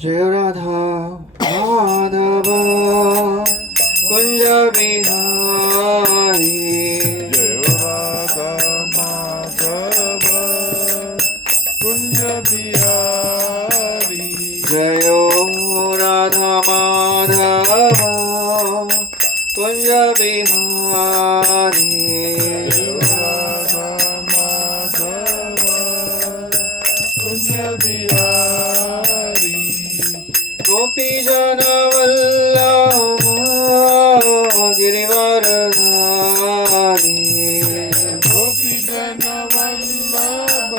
जय राधा माधव कुंज बिहारी जय राधा माधव कुंज बिहारी जय राधा माधव कुंज बिहारी जय राधा माधव कुंज बिहारी गोपी जन वल्लभ गिरिवरधारी गोपी जन वल्लभ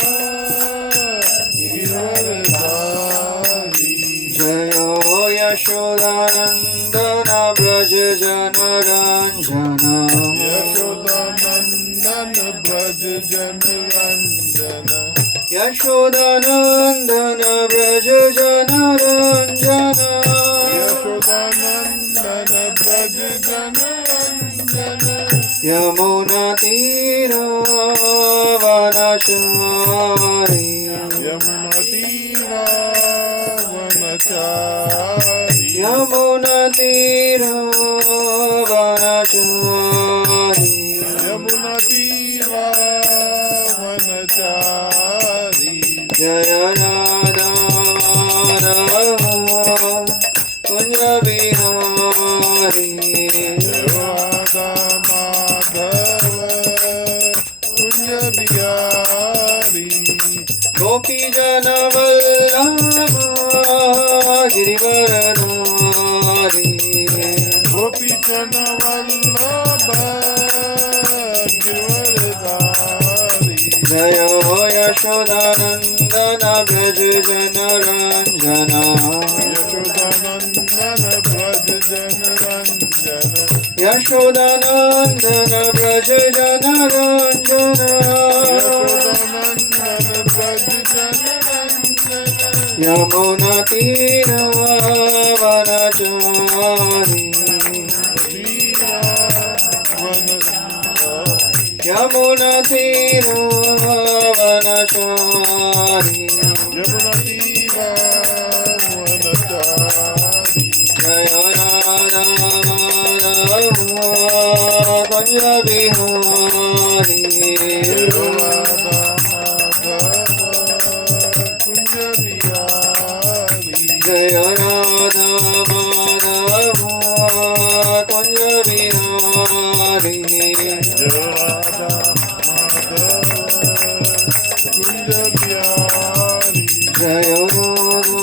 गिरिवरधारी जय यशोदानंदन ब्रज जन रंजन यशोदानंदन ब्रज जन रंजन यशोदानंदन ब्रज जन रंजन यशोदानंदन ब्रज जन रंजन यमुना तीर वनचारी यमुना तीरा वनचारी यमुना तीर वनचारी यमुना तीरा वनचारी जय राधा माधव कुंज बिहारी जय राधा माधव कुंज बिहारी गोपी जन वल्लभ गिरिवरधारी गोपी जन वल्लभ गिरिवरधारी जय यशोदानंदन ब्रज जन रंजन यशोदानंदन ब्रज जन रंजन यशोदानंदन ब्रज जन रंजन यशोदानंदन ब्रज जन रंजन यमुना तीर वनचारी वीरा वनचारी यमुना तीर वनचारी यमुना तीरा वनचारी जय राधा माधव कुंज बिहारी राधा माधव कुंज बिहारी जय राधा माधव कुंज बिहारी जय राधा माधव कुंज बिहारी जय राधा माधव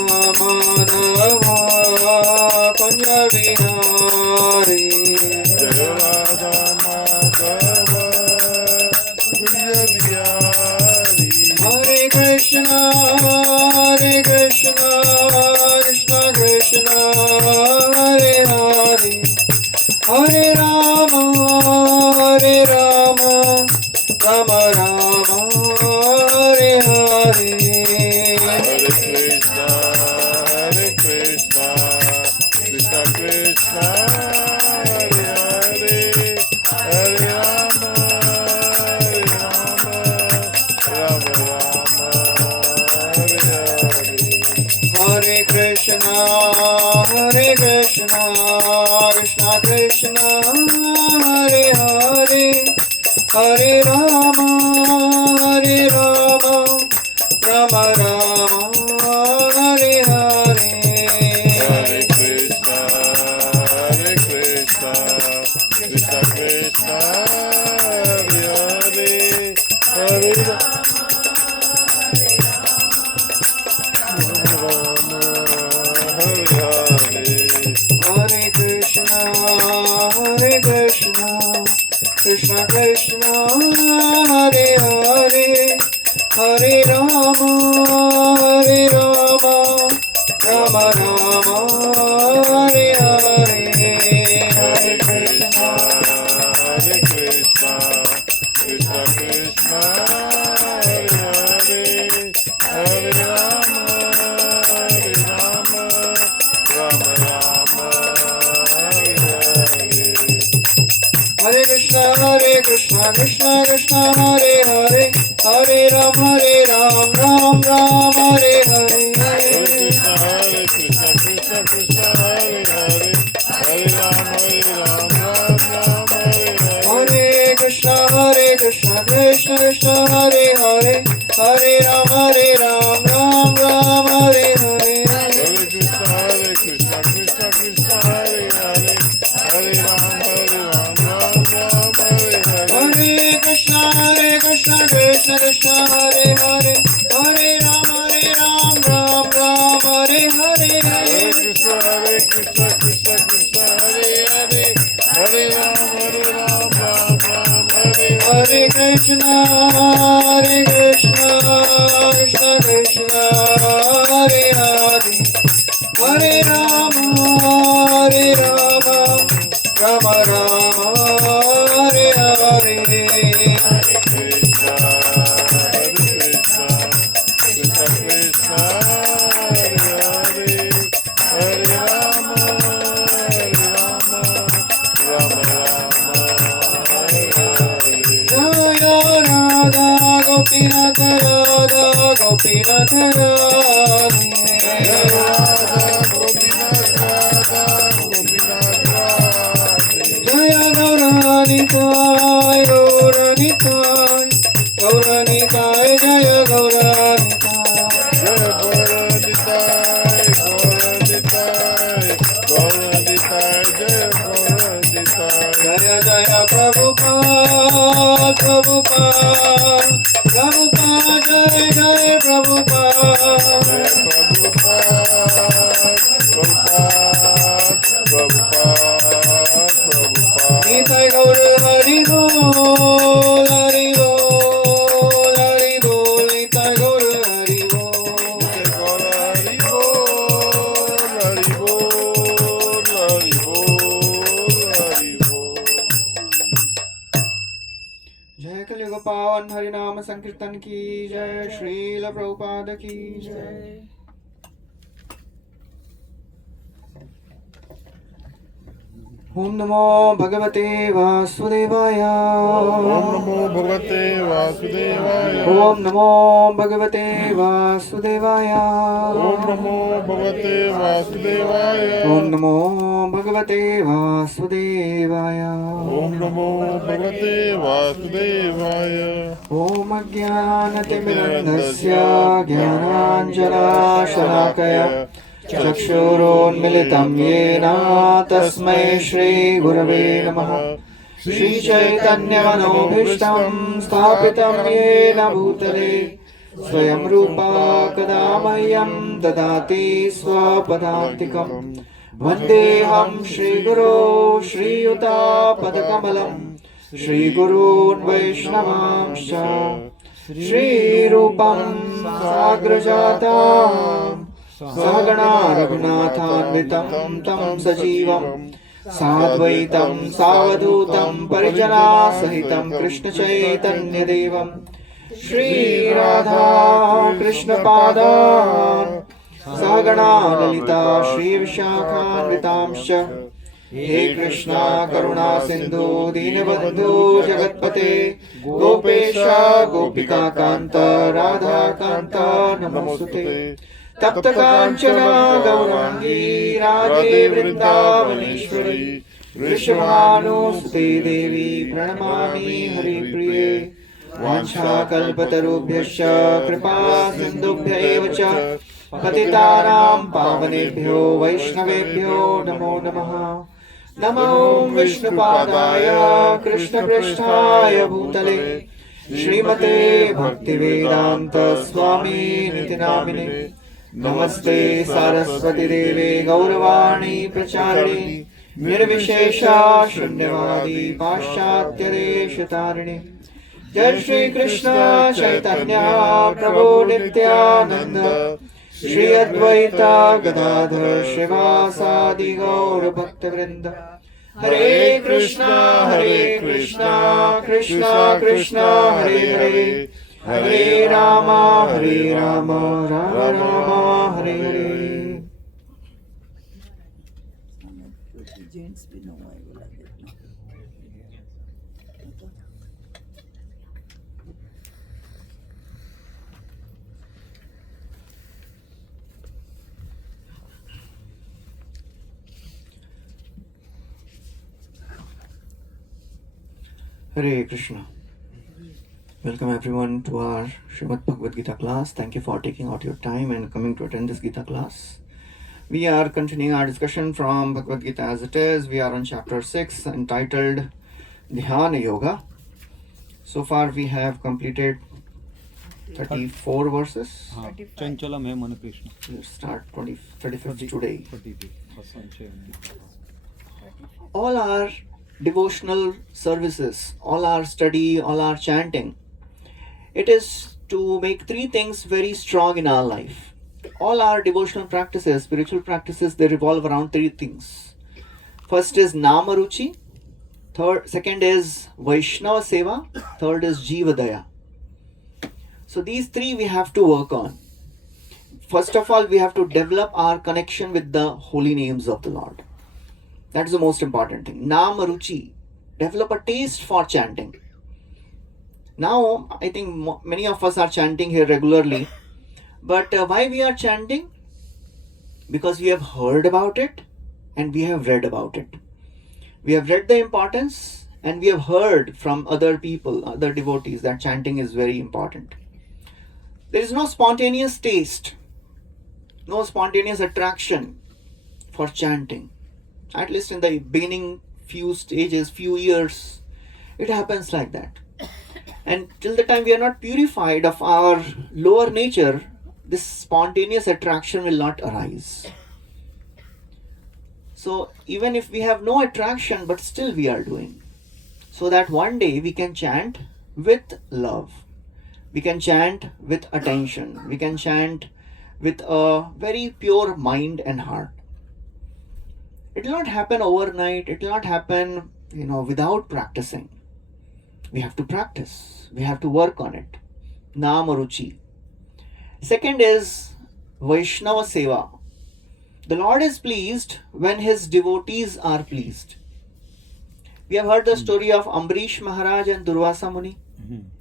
कुंज बिहारी जय राधा माधव कुंज बिहारी हरे Krishna Krishna Krishna Hare Hare Hare Ram Ram Ram Hare Hare Hare Krishna Krishna Krishna Hare Hare Hare Ram Ram Ram Hare Hare Hare Krishna Krishna Krishna Hare Hare Hare Ram Ram Ram Hare Hare Hare Krishna Krishna Krishna Hare Hare Hare Ram Hare Hare Hare Krishna Krishna Krishna Hare Hare Hare Ram Ram Ram Hare Hare Hare Krishna Krishna Krishna Hare Hare Hare Ram Ram Ram Hare Hare Hare Krishna Krishna Krishna Hare Hare Hare Ram Ram Ram Hare Hare Hare Krishna Krishna Hare Hare Hare Ram Ram Ram Hare Hare Hare Krishna Krishna Krishna Hare Hare Hare Ram Ram Hare Hare Krishna Krishna Krishna Hare Hare Hare Rama Rama Rama Hare Hare Krishna Krishna Krishna Hare Hare Hare Rama Rama Hare Hare Jaya Radha Gopinath Radha Gopinath Radhe Jaya Gauranitai Gauranitai Gauranitai Jaya Gauranitai Jaya Jaya Prabhupada Prabhupada Prabhupada Jaya Jaya Prabhupada Nitai Gaur Hari Bol Hari Bol Hari Bol Nitai Gaur Hari Bol जय कलियुग पावन हरि नाम संकीर्तन की जय श्रील प्रभुपाद की जय ओम नमो भगवते वासुदेवाय ओम नमो भगवते वासुदेवाय ओम नमो भगवते वासुदेवाय ओम नमो भगवते वासुदेवाय ओम नमो भगवते वासुदेवाय ओम नमो भगवते वासुदेवाय ओम अज्ञानतिमिरन्धस्य ज्ञानाञ्जनाशलाकया चक्षुरोन्मिलितं येन तस्मै श्रीगुरवे नमः श्रीचैतन्यमनोभीष्टं स्थापितं येन भूतले स्वयं रूपा कदा मह्यं ददाति स्वपदान्तिकं वन्देऽहं श्रीगुरो श्रीयुतापदकमलं श्रीगुरून् वैष्णवांश्च श्रीरूपं साग्रजाताम् सहगणा रघुनाथान्वितं तं सजीवं साद्वैतं सावधूतं परिजनासहितं कृष्णचैतन्यदेवं श्रीराधा कृष्णपादान् सहगणा ललिता श्रीविशाखान्वितांश्च हे कृष्णा करुणा सिन्धु दीनबन्धु जगत्पते गोपेश गोपिकान्त राधाकान्त नमोस्तुते तप्त कांचन गौरांगी राधे वृंदावनेश्वरी वृषभानुसुते देवी प्रणमामि हरिप्रिये वाञ्छाकल्पतरुभ्यश्च कृपा सिन्धुभ्यैव च पतितानां पावनेभ्यो वैष्णवेभ्यो नमो नमः नमो विष्णुपादाय कृष्णपृष्ठाय भूतले श्रीमते भक्तिवेदान्त स्वामी निति नामिने नमस्ते सारस्वती देवे गौरवाणी प्रचारिणे निर्विशेषा शून्यवादी पाश्चात्य देशतारिणे जय श्री कृष्ण चैतन्य प्रभु नित्यानंद श्री अद्वैत गदाधर श्रीवासादि गौर भक्तवृंद हरे कृष्णा कृष्णा कृष्णा हरे हरे हरे राम राम राम हरे हरे जेंट्स भी नो आए बोला देखना Hare Krishna. Welcome everyone to our Srimad Bhagavad Gita class. Thank you for taking out your time and coming to attend this Gita class. We are continuing our discussion from Bhagavad Gita as it is. We are on chapter 6 entitled Dhyana Yoga. So far we have completed 34 verses. हाँ, चंचलम है मन Krishna We'll start 35th today. 33 बस संचय ఉంది. All our devotional services, all our study, all our chanting, it is to make three things very strong in our life. All our devotional practices, spiritual practices, they revolve around three things. First is Namaruchi, second is Vaishnava Seva, third is Jivadaya. So these three we have to work on. First of all, we have to develop our connection with the holy names of the Lord. That's the most important thing. Namaruchi, develop a taste for chanting. Now, I think many of us are chanting here regularly. But why we are chanting? Because we have heard about it and we have read about it. We have read the importance and we have heard from other people, other devotees, that chanting is very important. There is no spontaneous taste, no spontaneous attraction for chanting. At least in the beginning few stages, few years, it happens like that. And till the time we are not purified of our lower nature, this spontaneous attraction will not arise. So even if we have no attraction, but still we are doing, so that one day we can chant with love, we can chant with attention, we can chant with a very pure mind and heart. It will not happen overnight, it will not happen, without practicing. We have to practice, we have to work on it. Namaruchi. Second is Vaishnava Seva. The Lord is pleased when his devotees are pleased. We have heard the story of Ambarish Maharaj and Durvasa Muni.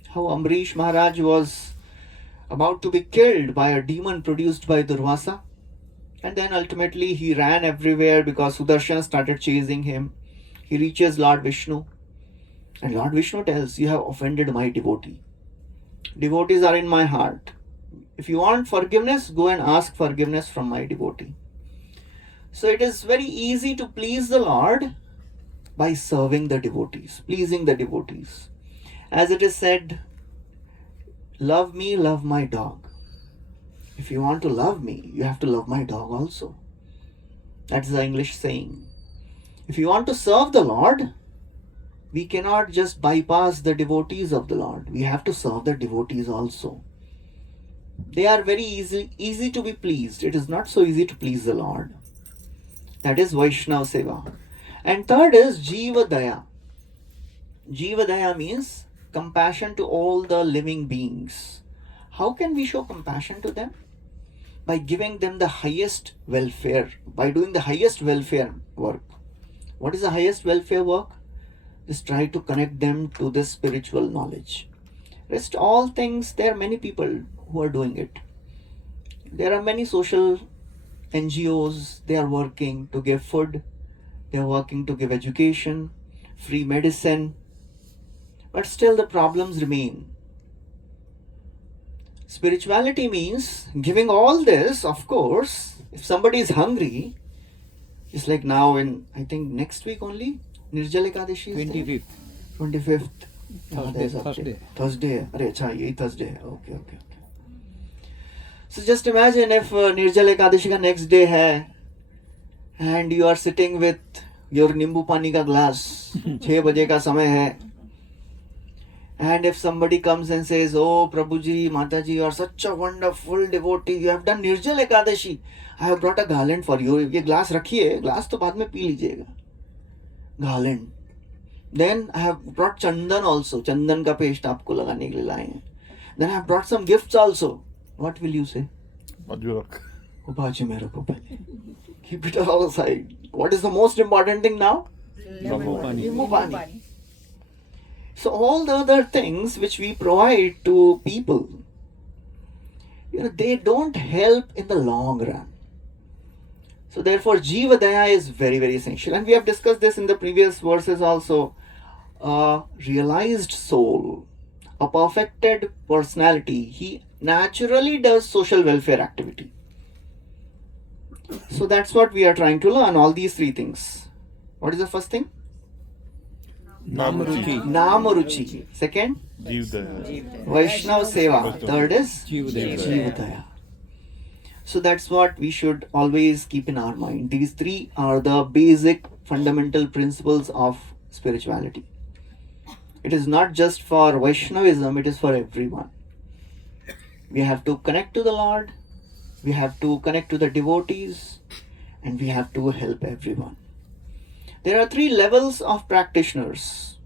How Ambarish Maharaj was about to be killed by a demon produced by Durvasa. And then ultimately he ran everywhere because Sudarshan started chasing him. He reaches Lord Vishnu. And Lord Vishnu tells, you have offended my devotee. Devotees are in my heart. If you want forgiveness, go and ask forgiveness from my devotee. So it is very easy to please the Lord by serving the devotees, pleasing the devotees. As it is said, love me, love my dog. If you want to love me, you have to love my dog also. That's the English saying. If you want to serve the Lord, we cannot just bypass the devotees of the Lord. We have to serve the devotees also. They are very easy to be pleased. It is not so easy to please the Lord. That is Vaishnava Seva. And third is Jiva Daya. Jiva Daya means compassion to all the living beings. How can we show compassion to them? By giving them the highest welfare, by doing the highest welfare work. What is the highest welfare work? Just try to connect them to this spiritual knowledge. Rest all things, there are many people who are doing it. There are many social NGOs, they are working to give food, they are working to give education, free medicine, but still the problems remain. Spirituality means giving all this, of course. If somebody is hungry, it's like now in, I think next week only, Nirjala Ekadashi is 25th 25th. Thursday. अरे अच्छा यही Thursday है. Okay. So just imagine if Nirjala Ekadashi का next day है and you are sitting with your नींबू पानी का glass, 6 बजे का समय है, and if somebody comes and says, oh Prabhuji, Mataji, you are such a wonderful devotee, you have done Nirjala Ekadashi, I have brought a garland for you. ये glass रखिए, glass तो बाद में पी लीजिएगा. Garland. Then I have brought chandan also. Chandan का paste आपको लगाने के लिए लाए हैं. Then I have brought some gifts also. What will you say? Majurk. वो बाजू में रखो पहले. Keep it all aside. What is the most important thing now? नींबू पानी. So all the other things which we provide to people, they don't help in the long run. So therefore, Jiva Daya is very, very essential. And we have discussed this in the previous verses also. A realized soul, a perfected personality, he naturally does social welfare activity. So that's what we are trying to learn, all these three things. What is the first thing? नाम रुचि Nam Ruchi. Second, जीव दया Vaishnav Seva. Third is Jeevadaya. Jeevadaya. So that's what we should always keep in our mind. These three are the basic fundamental principles of spirituality. It is not just for Vaishnavism, it is for everyone. We have to connect to the Lord, we have to connect to the devotees, and we have to help everyone. There are three levels of practitioners.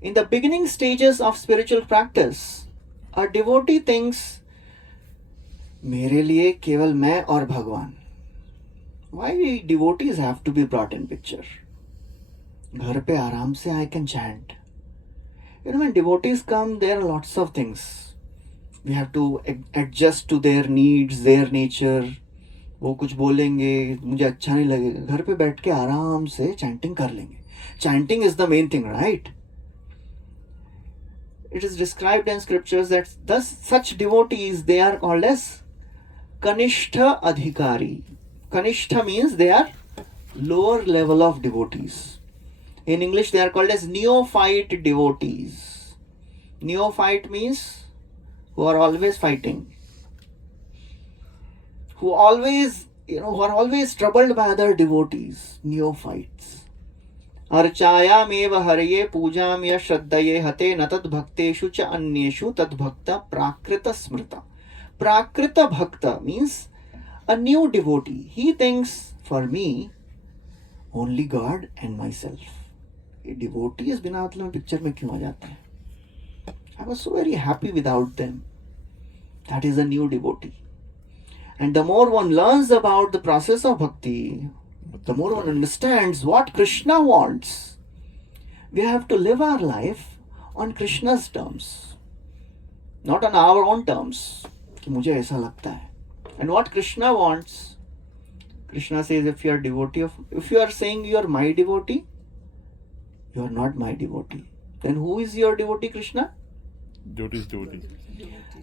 In the beginning stages of spiritual practice, a devotee thinks, मेरे लिए केवल मैं और भगवान. Why devotees have to be brought in picture? घर पे आराम से I can chant. You know, when devotees come, there are lots of things. We have to adjust to their needs, their nature. वो कुछ बोलेंगे, मुझे अच्छा नहीं लगेगा. घर पे बैठ के आराम से chanting कर लेंगे. Chanting is the main thing, right? It is described in scriptures that thus such devotees, they are called as Kanishtha Adhikari. Kanishtha means they are lower level of devotees. In English, they are called as neophyte devotees. Neophyte means who are always fighting, who always, who are always troubled by other devotees. Neophytes. अर्चायामेव हरये पूजाम्य श्रद्धये हते न तद्भक्तेषु च अन्येषु तद्भक्त प्राकृत स्मृता. Prakrita Bhakta means a new devotee. He thinks, for me, only God and myself. ये devotees बिना मतलब picture में क्यों आ जाते हैं? I was so very happy without them. That is a new devotee. And the more one learns about the process of bhakti, the more one understands what Krishna wants. We have to live our life on Krishna's terms, not on our own terms. कि मुझे ऐसा लगता है. And what Krishna wants, Krishna says, if you are saying you are my devotee, you are not my devotee. Then who is your devotee, Krishna? devotee.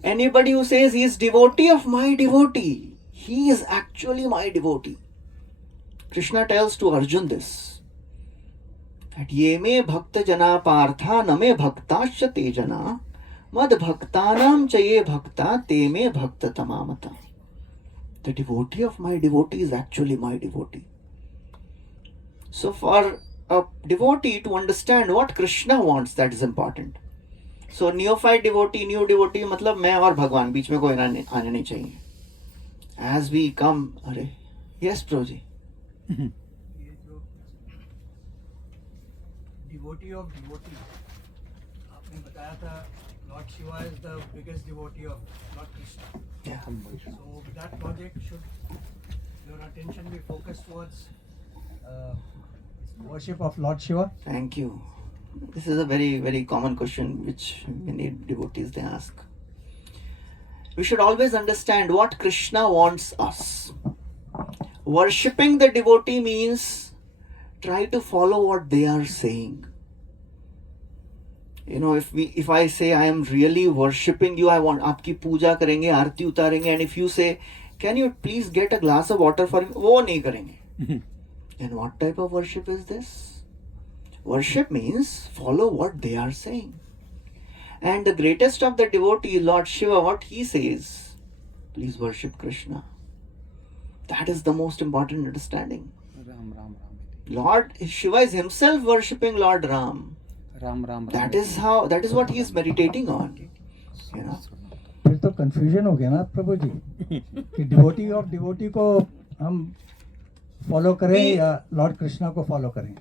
Anybody who says he is devotee of my devotee, he is actually my devotee. Krishna tells to Arjun this, that ye me bhakta jana partha na me bhaktasya te jana mad bhaktanam chaye bhakta te me bhakta tamamata. The devotee of my devotee is actually my devotee. So for a devotee to understand what Krishna wants, that is important. So neophyte devotee, new devotee, मतलब मैं और भगवान बीच में कोई आने नहीं चाहिए. As we come, अरे yes bro जी. ये जो devotee of devotee आपने बताया था, Lord Shiva is the biggest devotee of Lord Krishna. Yeah. So with that project, should your attention be focused towards worship of Lord Shiva? Thank you. This is a very, very common question which many devotees they ask. We should always understand what Krishna wants us. Worshipping the devotee means try to follow what they are saying. If I say I am really worshipping you, I want आपकी पूजा करेंगे, आरती उतारेंगे, and if you say, can you please get a glass of water for me, वो नहीं करेंगे. And what type of worship is this? Worship means follow what they are saying. And the greatest of the devotees, Lord Shiva, what he says, please worship Krishna. That is the most important understanding. Ram. Lord Shiva is himself worshipping Lord Ram. Ram. That is what he is meditating on. फिर तो confusion हो गया ना प्रभु जी कि devotee of devotee को हम follow करें या लॉर्ड कृष्णा को फॉलो करें.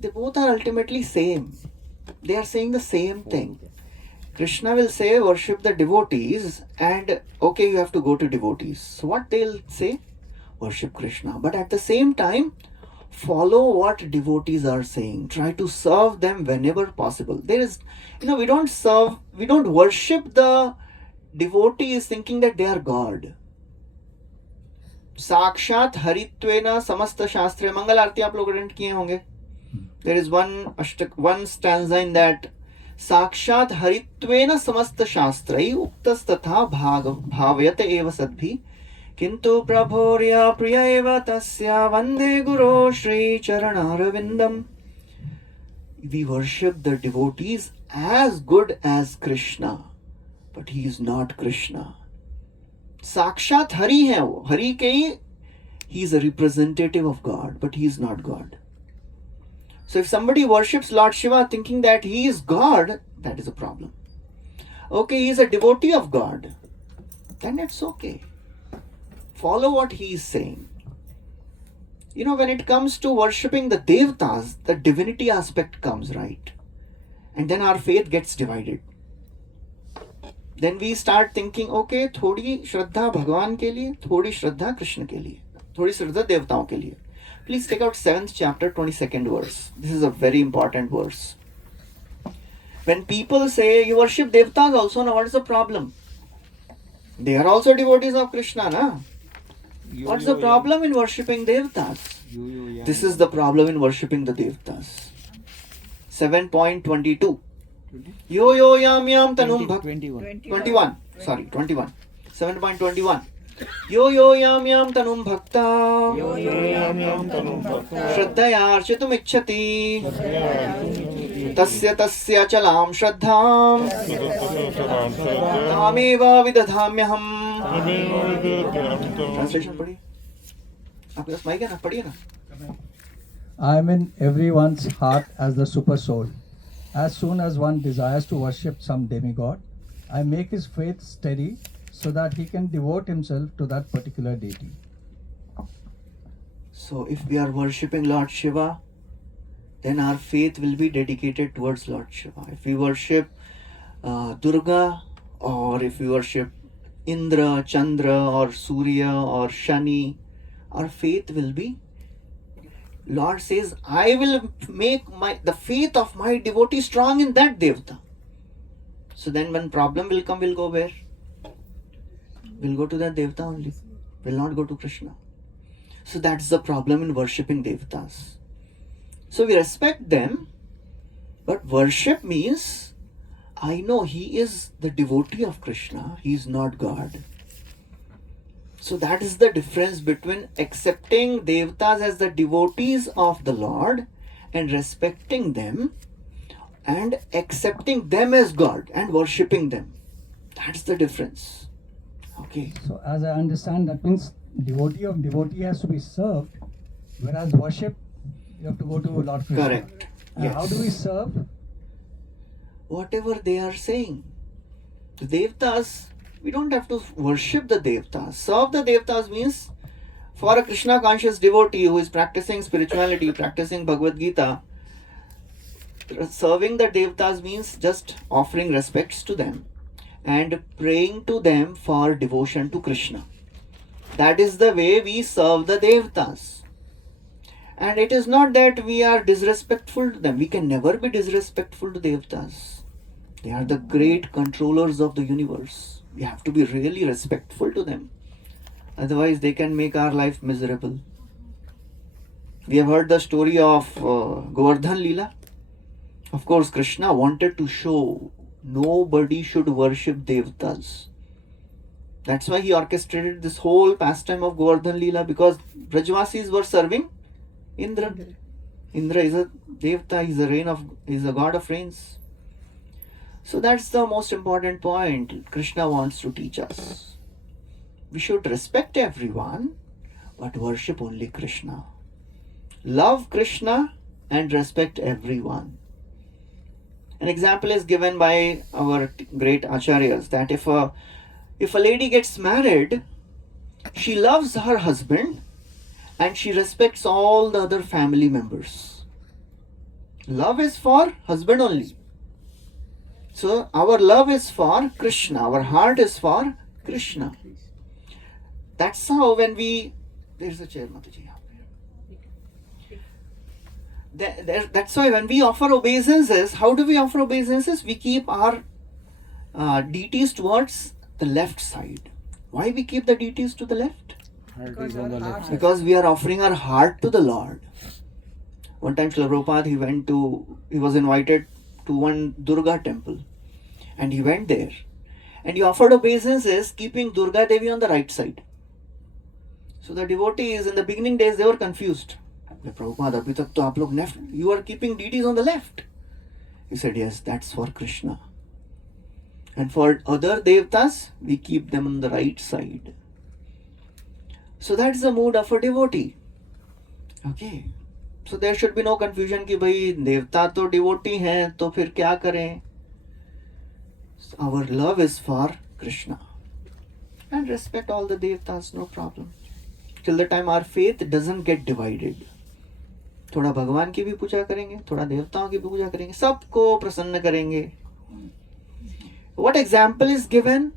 They both are ultimately same. They are saying the same thing. Krishna will say worship the devotees, and okay, you have to go to devotees. So what they'll say? Worship Krishna. But at the same time, follow what devotees are saying. Try to serve them whenever possible. We don't worship the devotees thinking that they are God. साक्षात हरित्वेन समस्त शास्त्रे मंगल आरती आप लोग attend किए होंगे. There is one stanza in that. साक्षात हरित्वेन समस्त शास्त्रै उक्तस्तथा भावयत एव सद्भिः किंतु प्रभोर्या प्रिय एव तस्य वंदे गुरो Shri चरणारविंदम. we worship the devotees as good as Krishna, but he is not Krishna. साक्षात हरि है वो, हरि के he is a representative of God, but he is not God. So if somebody worships Lord Shiva thinking that he is God, that is a problem. Okay, he is a devotee of God, then it's okay. Follow what he is saying. You know, when it comes to worshipping the Devtas, the divinity aspect comes, right? And then our faith gets divided. Then we start thinking, okay, थोड़ी श्रद्धा भगवान के लिए, थोड़ी श्रद्धा कृष्ण के लिए, थोड़ी श्रद्धा देवताओं के लिए. Please take out 7th chapter, 22nd verse. This is a very important verse. When people say you worship Devtas also, now what is the problem? They are also devotees of Krishna, na? What's the problem in worshipping Devtas? This is the problem in worshipping the Devtas. 7.22. Yo yo yam yam tanum bhakt. 21. Sorry, 21. 7.21. Yo yo yam yam tanum bhakta. Shraddhaya architum ichchati. Tasya tasya chalam shraddham. Tameva vidadhamyaham. Translation पढ़िए. आपके पास mic है ना, पढ़िए ना. I am in everyone's heart as the super soul. As soon as one desires to worship some demigod, I make his faith steady so that he can devote himself to that particular deity. So if we are worshipping Lord Shiva, then our faith will be dedicated towards Lord Shiva. If we worship Durga, or if we worship Indra, Chandra, or Surya, or Shani, our faith will be, Lord says, I will make the faith of my devotee strong in that Devta. So then when problem will come, we'll go where? We'll go to that Devta only. We'll not go to Krishna. So that's the problem in worshipping Devtas. So we respect them, but worship means, I know he is the devotee of Krishna, he is not God. So that is the difference between accepting Devtas as the devotees of the Lord and respecting them, and accepting them as God and worshipping them. That's the difference. Okay. So as I understand, that means devotee of devotee has to be served, whereas worship, you have to go to Lord Krishna. Correct. And Yes. how do we serve? Whatever they are saying. The Devtas, we don't have to worship the Devtas. Serve the Devtas means, for a Krishna conscious devotee who is practicing spirituality, practicing Bhagavad Gita, serving the Devtas means just offering respects to them and praying to them for devotion to Krishna. That is the way we serve the Devtas. And it is not that we are disrespectful to them. We can never be disrespectful to Devtas. They are the great controllers of the universe. We have to be really respectful to them. Otherwise, they can make our life miserable. We have heard the story of Govardhan Leela. Of course, Krishna wanted to show nobody should worship Devtas. That's why he orchestrated this whole pastime of Govardhan Leela, because Brajvasis were serving Indra. Indra is a Devta, he's a god of rains. So that's the most important point Krishna wants to teach us. We should respect everyone, but worship only Krishna. Love Krishna and respect everyone. An example is given by our great acharyas that if a lady gets married, she loves her husband and she respects all the other family members. Love is for husband only. So our love is for Krishna, our heart is for Krishna. That's how when we, there's a chair, Mataji. That's why when we offer obeisances, how do we offer obeisances? We keep our deities towards the left side. Why we keep the deities to the left? Because we are offering our heart to the Lord. One time Srila Prabhupada, he was invited to one Durga temple, and he went there and he offered obeisances keeping Durga Devi on the right side. So the devotees in the beginning days, they were confused. Prabhupada, abhi tak to aap log left, you are keeping deities on the left. He said, yes, that's for Krishna. And for other devtas, we keep them on the right side. So that's the mood of a devotee. Okay. So there should be no confusion कि भाई देवता तो devotee हैं तो फिर क्या करें? So our love is for Krishna. And respect all the devtas, no problem. Till the time our faith doesn't get divided. थोड़ा भगवान की भी पूजा करेंगे, थोड़ा देवताओं की भी पूजा करेंगे, सबको प्रसन्न करेंगे. What example is given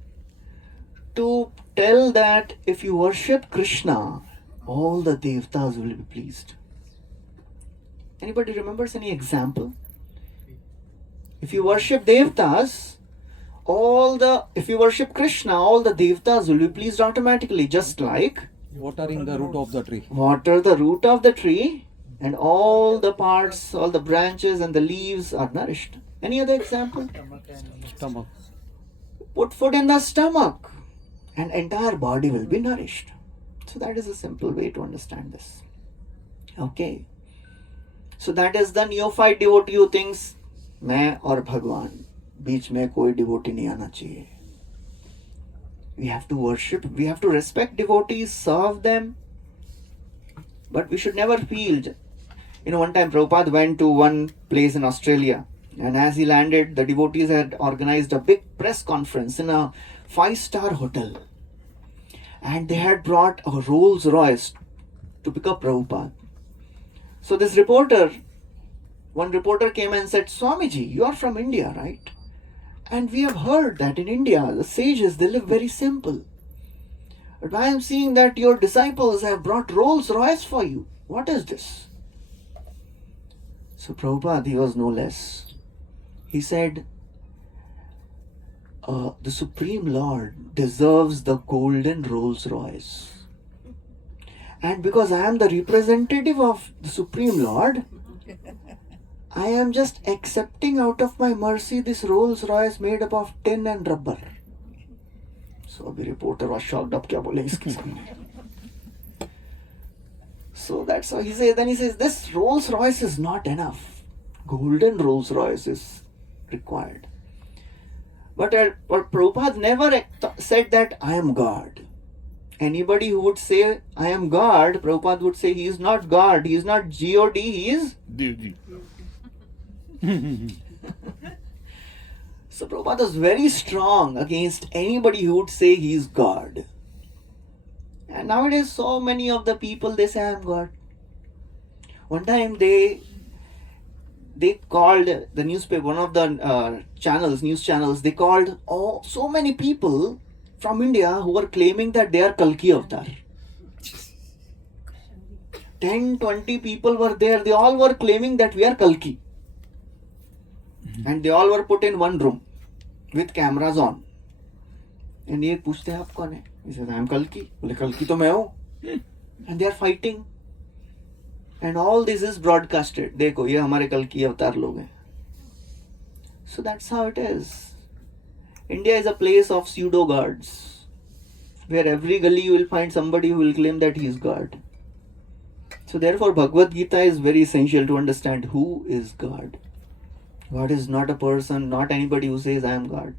to tell that if you worship Krishna, all the devtas will be pleased? Anybody remembers any example? If you worship devtas, if you worship Krishna, all the devtas will be pleased automatically, just like Watering the root of the tree. water the root of the tree and all the parts, all the branches and the leaves are nourished. Any other example? Stomach. Put food in the stomach and entire body will be nourished. So that is a simple way to understand this. Okay. So that is the neophyte devotee who thinks मैं और भगवान बीच में कोई devotee नहीं आना चाहिए. We have to worship, we have to respect devotees, serve them, but we should never feel. One time Prabhupada went to one place in Australia, and as he landed, the devotees had organized a big press conference in a 5-star hotel, and they had brought a Rolls Royce to pick up Prabhupada. So this one reporter came and said, Swamiji, you are from India, right? And we have heard that in India, the sages, they live very simple. But I am seeing that your disciples have brought Rolls Royce for you. What is this? So Prabhupada, he was no less. He said, the Supreme Lord deserves the golden Rolls Royce. And because I am the representative of the Supreme Lord, I am just accepting out of my mercy this Rolls Royce made up of tin and rubber. So the reporter was shocked. Ab kya bole iske samne? So that's how he says. Then he says, this Rolls Royce is not enough. Golden Rolls Royce is required. But Prabhupada never said that I am God. Anybody who would say I am God, Prabhupada would say he is not God. He is not God. He is Devji. So Prabhupada was very strong against anybody who would say he is God. And nowadays so many of the people, they say I am God. One time they called the newspaper, one of the news channels, they called so many people from India who were claiming that they are Kalki Avatar. 10-20 people were there, they all were claiming that we are Kalki. And they all were put in one room with cameras on. And ये पूछते हैं आप कौन है? He says, I am Kalki. बोले Kalki तो मैं हूँ. And they are fighting. And all this is broadcasted. देखो ये हमारे Kalki अवतार लोग हैं. So that's how it is. India is a place of pseudo gods, where every gully you will find somebody who will claim that he is God. So therefore Bhagavad Gita is very essential to understand who is God. God is not a person, not anybody who says I am God.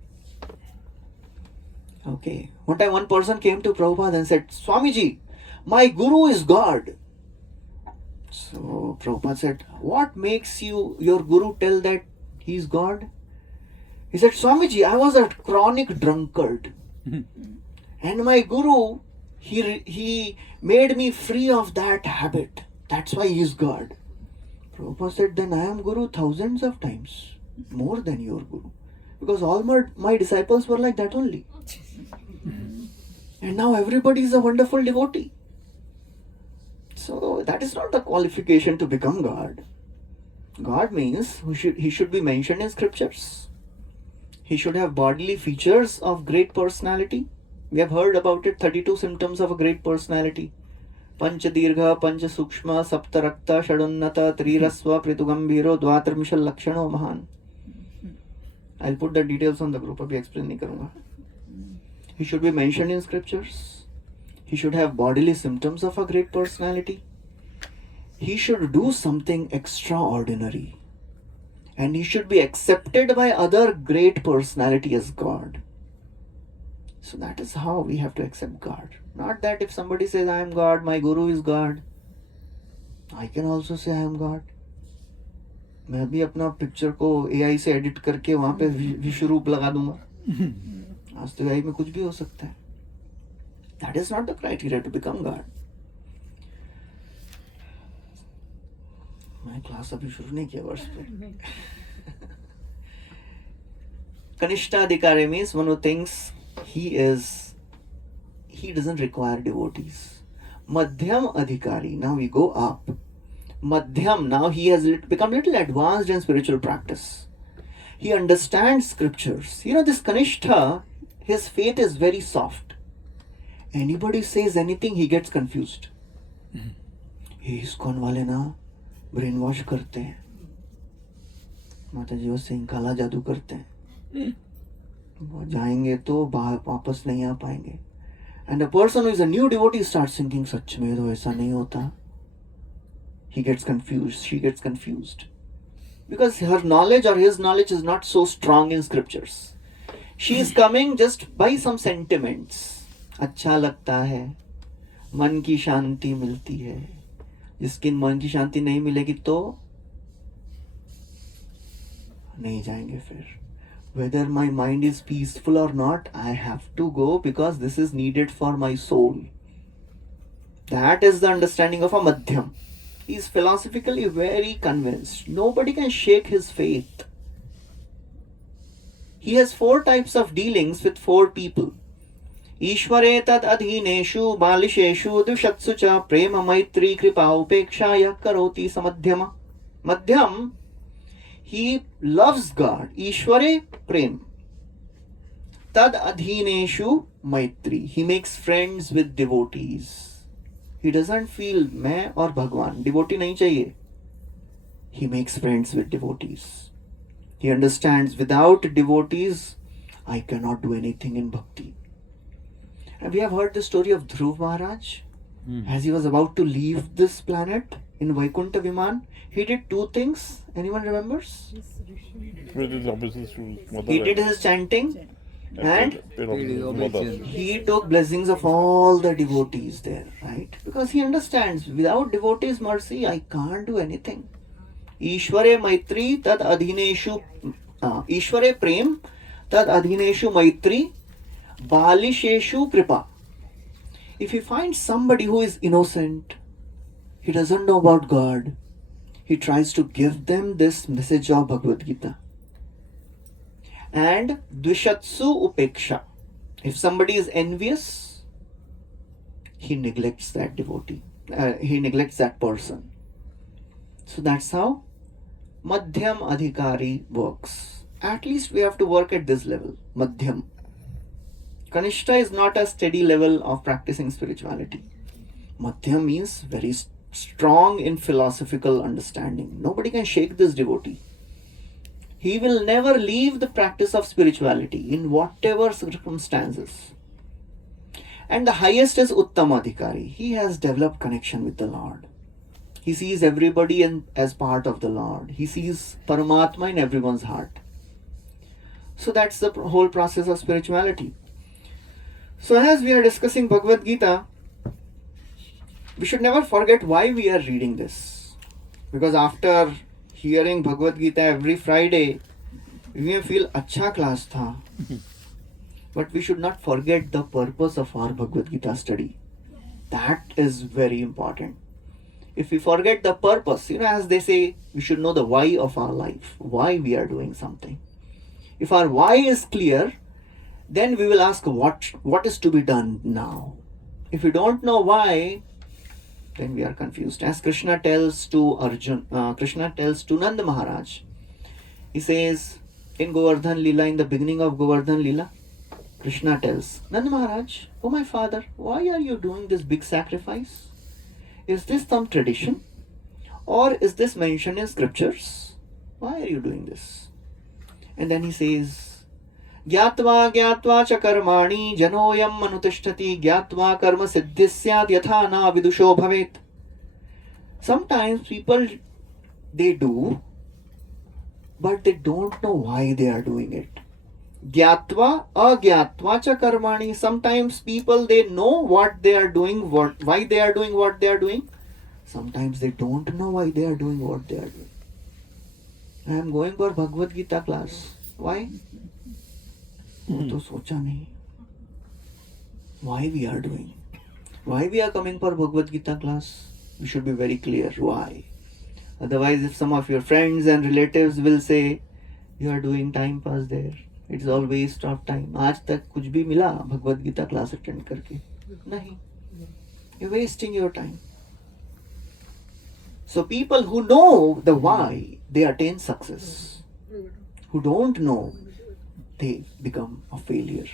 Okay. One time one person came to Prabhupada and said, Swamiji, my guru is God. So Prabhupada said, what makes your guru tell that he is God? He said, Swamiji, I was a chronic drunkard. And my guru, he made me free of that habit. That's why he is God. Prabhupada said, then I am guru thousands of times, more than your guru. Because all my disciples were like that only. And now everybody is a wonderful devotee. So that is not the qualification to become God. God means he should be mentioned in scriptures. He should have bodily features of great personality. We have heard about it, 32 symptoms of a great personality. Pancha Dirgha, Pancha Sukshma, Sapta Rakta, Shadunnata, Trirasva, Pritugambhiro, Dvatarmishal Lakshano Mahan. I'll put the details on the group. Abhi explain nahi karunga. He should be mentioned in scriptures. He should have bodily symptoms of a great personality. He should do something extraordinary. and he should be accepted by other great personality as God. So that is how we have to accept God. Not that if somebody says I am God, my guru is God, I can also say I am God. मैं भी अपना picture को AI से edit करके वहां पे विश्वरूप लगा दूंगा. आज तो AI में कुछ भी हो सकता है. That is not the criteria to become God. मैं क्लास अभी शुरू नहीं किया वर्ष पे. Kanishta Adhikari means one who thinks he doesn't require devotees. Madhyam Adhikari, now we go up. Madhyam, now he has become little advanced in spiritual practice. He understands scriptures. You know, this Kanishta, his faith is very soft. Anybody says anything, he gets confused. He ISKCON वाले ना brain wash करते हैं, माता जी वो सिंह काला जादू करते हैं, वो जाएंगे तो बाहर वापस नहीं आ पाएंगे. And a person who is a new devotee starts thinking सच में तो ऐसा नहीं होता. He gets confused, she gets confused, because her knowledge or his knowledge is not so strong in scriptures. She is coming just by some sentiments. अच्छा लगता है, मन की शांति मिलती है. जिसकी मन की शांति नहीं मिलेगी तो नहीं जाएंगे फिर. Whether my mind is peaceful or not, I have to go because this is needed for my soul. That is the understanding of a Madhyam. He is philosophically very convinced. Nobody can shake his faith. He has 4 types of dealings with 4 people. ईश्वरे तद अधीनेषु बालिशेषु दुषत्सु च प्रेम मैत्री कृपा उपेक्षा यः करोति समध्यम. Madhyam, he loves God. ईश्वरे Prem. Tad adhineshu maitri. He makes friends with devotees. He doesn't feel मैं और भगवान, devotee नहीं चाहिए. He makes friends with devotees. He understands without devotees, I cannot do anything in bhakti. And we have heard the story of Dhruv Maharaj. As he was about to leave this planet in Vaikuntha Viman, he did 2 things. Anyone remembers? He did obeisance to his mother. He did his chanting and paid obeisance to his mother. he took blessings of all the devotees there, right? Because he understands without devotees' mercy, I can't do anything. Ishware Maitri tad adhineshu Ishware Prem tad adhineshu Maitri Balisheshu Kripa. If he finds somebody who is innocent, he doesn't know about God, he tries to give them this message of Bhagavad Gita. And Dvishatsu Upeksha. If somebody is envious, he neglects that devotee. He neglects that person. So that's how Madhyam Adhikari works. At least we have to work at this level. Madhyam. Kanishta is not a steady level of practicing spirituality. Madhyam means very strong in philosophical understanding. Nobody can shake this devotee. He will never leave the practice of spirituality in whatever circumstances. And the highest is Uttamadhikari. He has developed connection with the Lord. He sees everybody as part of the Lord. He sees Paramatma in everyone's heart. So that's the whole process of spirituality. So as we are discussing Bhagavad Gita, we should never forget why we are reading this. Because after hearing Bhagavad Gita every Friday, we may feel अच्छा class था. But we should not forget the purpose of our Bhagavad Gita study. That is very important. If we forget the purpose, as they say, we should know the why of our life, why we are doing something. If our why is clear, then we will ask what is to be done now. If we don't know why, then we are confused. As Krishna tells to Nanda Maharaj, he says in Govardhan Lila, in the beginning of Govardhan Lila, Krishna tells, Nanda Maharaj, oh my father, why are you doing this big sacrifice? Is this some tradition? Or is this mentioned in scriptures? Why are you doing this? And then he says, Gyatva gyatva cha karmani janoyam manutishthati gyatva karma siddhisyad yatha na vidusho bhavet. Sometimes people, they do but they don't know why they are doing it. Gyatva agyatva cha karmani. Sometimes people, they know what they are doing, why they are doing what they are doing. Sometimes they don't know why they are doing what they are doing. I am going for Bhagavad Gita class. Why? वो तो सोचा नहीं. Why we are doing? Why we are coming for Bhagavad Gita class? We should be very clear why. Otherwise, if some of your friends and relatives will say, you are doing time pass there, it's all waste of time. आज तक कुछ भी मिला Bhagavad Gita class attend करके? नहीं. You're wasting your time. So people who know the why, they attain success. Who don't know, they become a failure.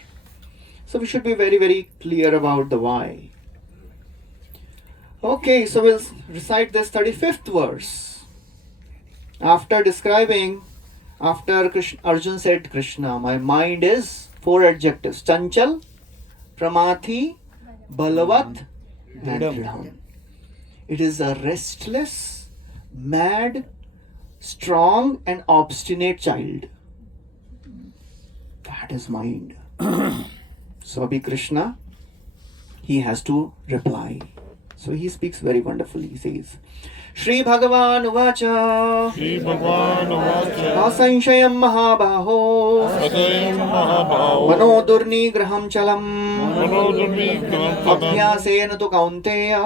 So we should be very, very clear about the why. Okay, so we'll recite this 35th verse. After Arjun said, Krishna, my mind is 4 adjectives: Chanchal, Pramathi, Balavat, and Dridham. It is a restless, mad, strong, and obstinate child. That is mind. So Abhi Krishna, he has to reply. So he speaks very wonderfully. He says, Shri Bhagavan Uvacha Shri Bhagavan Uvacha Asanshayam Mahabaho Asayam Mahabaho Mano Durnigraham Chalam Manodurnigraham Chalam Abhyasena tu Kaunteya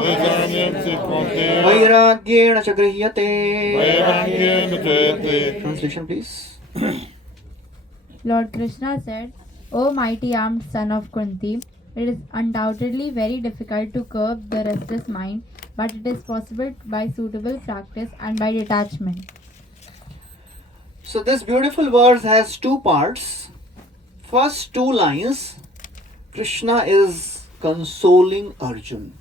Adhisanyam Siddhante Vairagyena cha Grihyate. Vairagyena Jayate. Translation please. Lord Krishna said, O mighty armed son of Kunti, it is undoubtedly very difficult to curb the restless mind, but it is possible by suitable practice and by detachment. So this beautiful verse has 2 parts. First 2 lines, Krishna is consoling Arjun.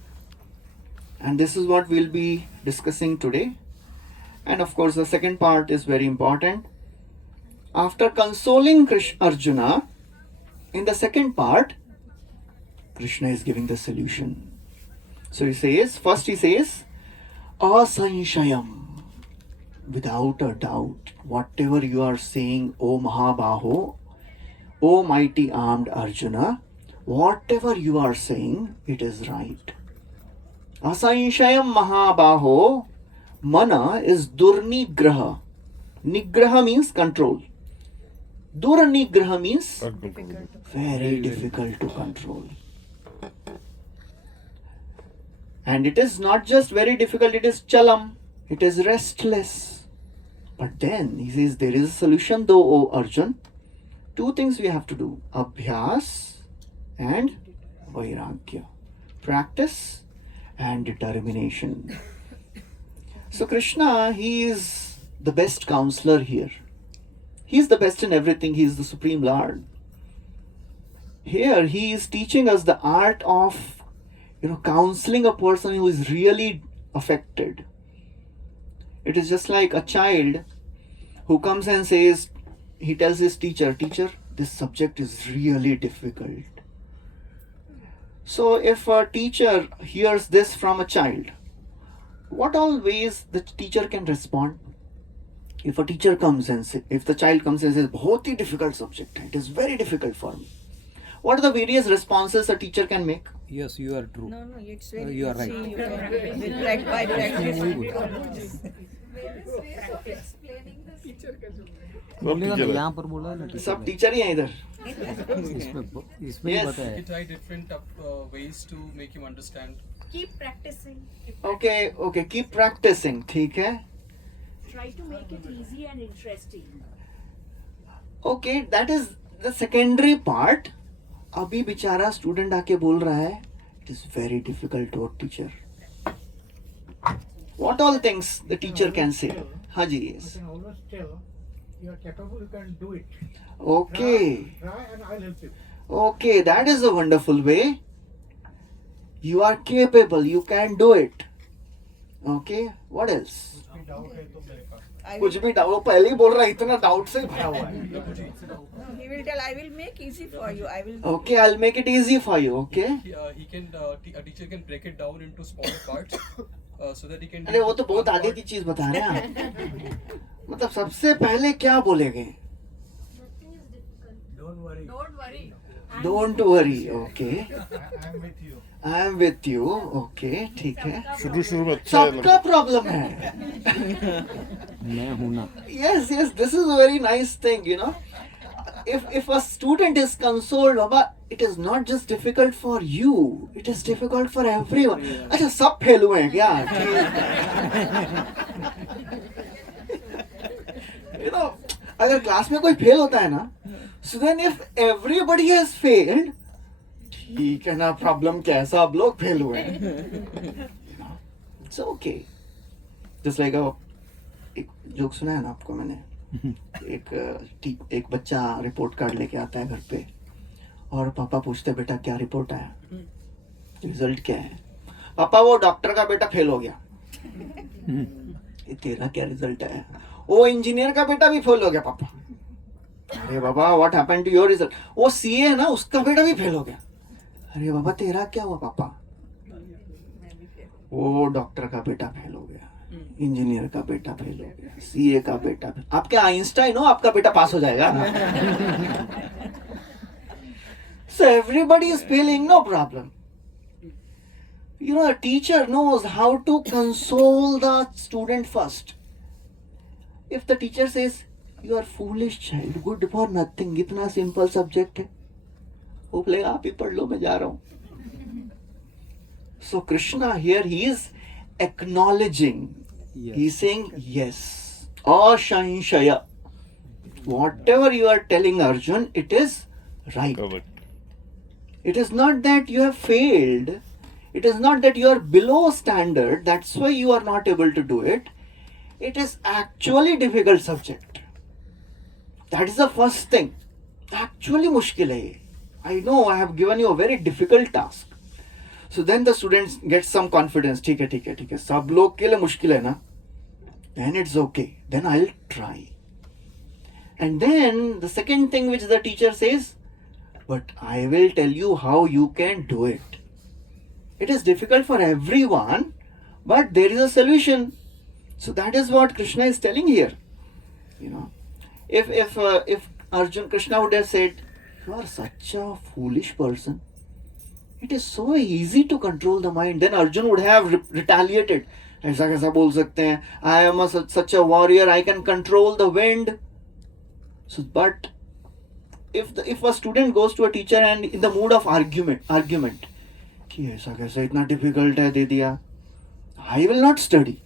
And this is what we'll be discussing today. And of course the second part is very important. After consoling Arjuna, in the second part, Krishna is giving the solution. So he says, first he says, Asanshayam, without a doubt, whatever you are saying, O Mahabaho, O mighty armed Arjuna, whatever you are saying, it is right. Asanshayam Mahabaho, mana is Durnigraha. Nigraha means control. Durnigraha means very difficult to control. And it is not just very difficult, it is chalam. It is restless. But then he says there is a solution though, O Arjun. 2 things we have to do: Abhyas and Vairagya. Practice and determination. So Krishna, he is the best counselor here. He is the best in everything. He is the Supreme Lord. Here he is teaching us the art of counseling a person who is really affected. It is just like a child who comes and says, he tells his teacher, this subject is really difficult. So if a teacher hears this from a child, what all ways the teacher can respond? If a teacher comes and if the child comes and says, बहुत ही difficult subject, it is very difficult for me. What are the various responses a teacher can make? Yes, you are true. No, it's very You are right. easy. You can, with by practice. बोलेगा ना, teacher है। यहाँ पर बोला है ना teacher सब ने। टीचर ही हैं इधर. इसमें ही Yes. बताया है। Try different ways to make you understand. Keep practicing. Okay, keep practicing. ठीक है. Try to make it easy and interesting. Okay, that is the secondary part. अभी बेचारा स्टूडेंट आके बोल रहा है, it is very difficult to a teacher. What all things the teacher can say? हाँ जी, yes. You can always tell you are capable, you can do it. Okay, Try and I'll help you. okay, that is a wonderful way. You are capable, you can do it. Okay, what else? I कुछ will, भी doubt, वो पहले ही बोल रहा है, इतना doubt से ही भरा हुआ है. he will tell, I will make easy for you. I will. Okay, I'll make it easy for you. Okay. A teacher can break it down into smaller parts so that he can. अरे वो तो बहुत आगे की चीज बता रहे हैं आप. मतलब सबसे पहले क्या बोलेंगे? Don't worry. Okay. I am with you. Okay. ठीक है. शुरू में अच्छा सबका प्रॉब्लम है. मैं हूं ना. Yes. This is a very nice thing, you know. If a student is consoled, Baba, it is not just difficult for you. It is difficult for everyone. अच्छा सब फेल हुए हैं क्या? You know, अगर क्लास में कोई fail होता है ना, so then if everybody has failed, ठीक है ना, प्रॉब्लम क्या है, सब लोग फेल हुए हैं. It's okay. Just like एक जोक सुना है ना आपको मैंने. एक बच्चा रिपोर्ट कार्ड लेके आता है घर पे और पापा पूछते बेटा क्या रिपोर्ट आया, रिजल्ट क्या है? पापा वो डॉक्टर का बेटा फेल हो गया. ये तेरा क्या रिजल्ट आया? वो इंजीनियर का बेटा भी फेल हो गया पापा. अरे बाबा what happened to your result? वो सीए है ना, उसका बेटा भी फेल हो गया. अरे बाबा तेरा क्या हुआ पापा? वो डॉक्टर का बेटा फेल हो गया, इंजीनियर का बेटा फेल हो गया, सीए का बेटा. आप क्या आइंस्टाइन हो? आपका बेटा पास हो जाएगा. So everybody is failing, no problem. You know, a teacher knows how to console the student first. If the teacher says, you are foolish child, good for nothing, इतना simple subject है, वो बोलेगा आप ही पढ़ लो, मैं जा रहा हूँ. So Krishna here, he is acknowledging. Yes. He's saying yes. Ashanshaya. Whatever you are telling Arjun, it is right. Correct. It is not that you have failed. It is not that you are below standard. That's why you are not able to do it. It is actually difficult subject. That is the first thing. Actually मुश्किल है ये. I know I have given you a very difficult task. So then the students get some confidence. ठीक है. सब लोग के लिए मुश्किल है ना. Then it's okay. Then I'll try. And then the second thing which the teacher says, but I will tell you how you can do it. It is difficult for everyone, but there is a solution. So that is what Krishna is telling here. You know, if Arjun, Krishna would have said, you are such a foolish person. It is so easy to control the mind. Then Arjun would have retaliated. ऐसा कैसा बोल सकते हैं? I am such a warrior. I can control the wind. So, but if a student goes to a teacher and in the mood of argument, कि ऐसा कैसा इतना difficult है दे दिया, I will not study.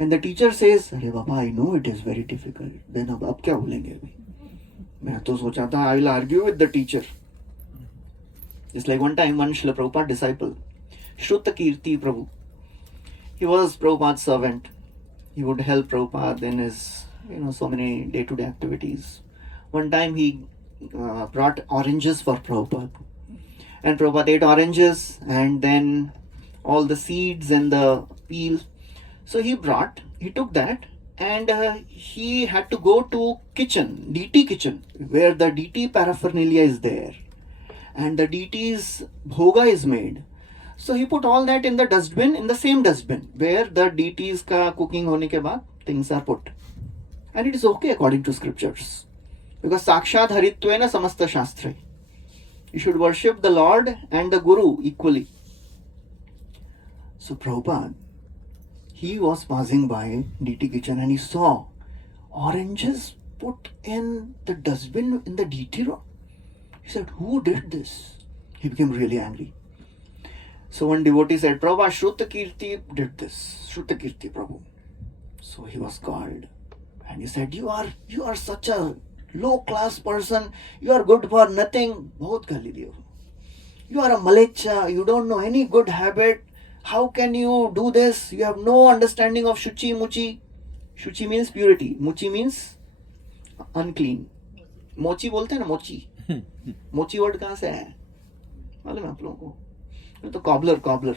And the teacher says, अरे बाबा I know it is very difficult. Then अब क्या बोलेंगे अभी? मैं तो सोचा था I will argue with the teacher. Just like one time, one Srila Prabhupada disciple, Shruta Kirti Prabhu, he was Prabhupada's servant. He would help Prabhupada in his, so many day-to-day activities. One time he brought oranges for Prabhupada. And Prabhupada ate oranges and then all the seeds and the peel. So he took that and he had to go to kitchen, DT kitchen, where the DT paraphernalia is there. And the DT's bhoga is made. So he put all that in the dustbin, in the same dustbin where the DT's ka cooking hone ke baad things are put. And it is okay according to scriptures. Because Sakshat Haritvena Samasta Shastra. You should worship the Lord and the Guru equally. So Prabhupada, he was passing by DT kitchen and he saw oranges put in the dustbin in the DT room. He said, who did this? He became really angry. So one devotee said, Prabhupada, Shruta Kirti did this. Shruta Kirti, Prabhu. So he was called. And he said, you are such a low class person. You are good for nothing. Bahut gali diyo. You are a malecha. You don't know any good habit. How can you do this? You have no understanding of Shuchi, Muchi. Shuchi means purity. Muchi means unclean. Mochi बोलते हैं ना मोची. मोची word कहाँ से है मालूम है आप लोगों को? तो कॉबलर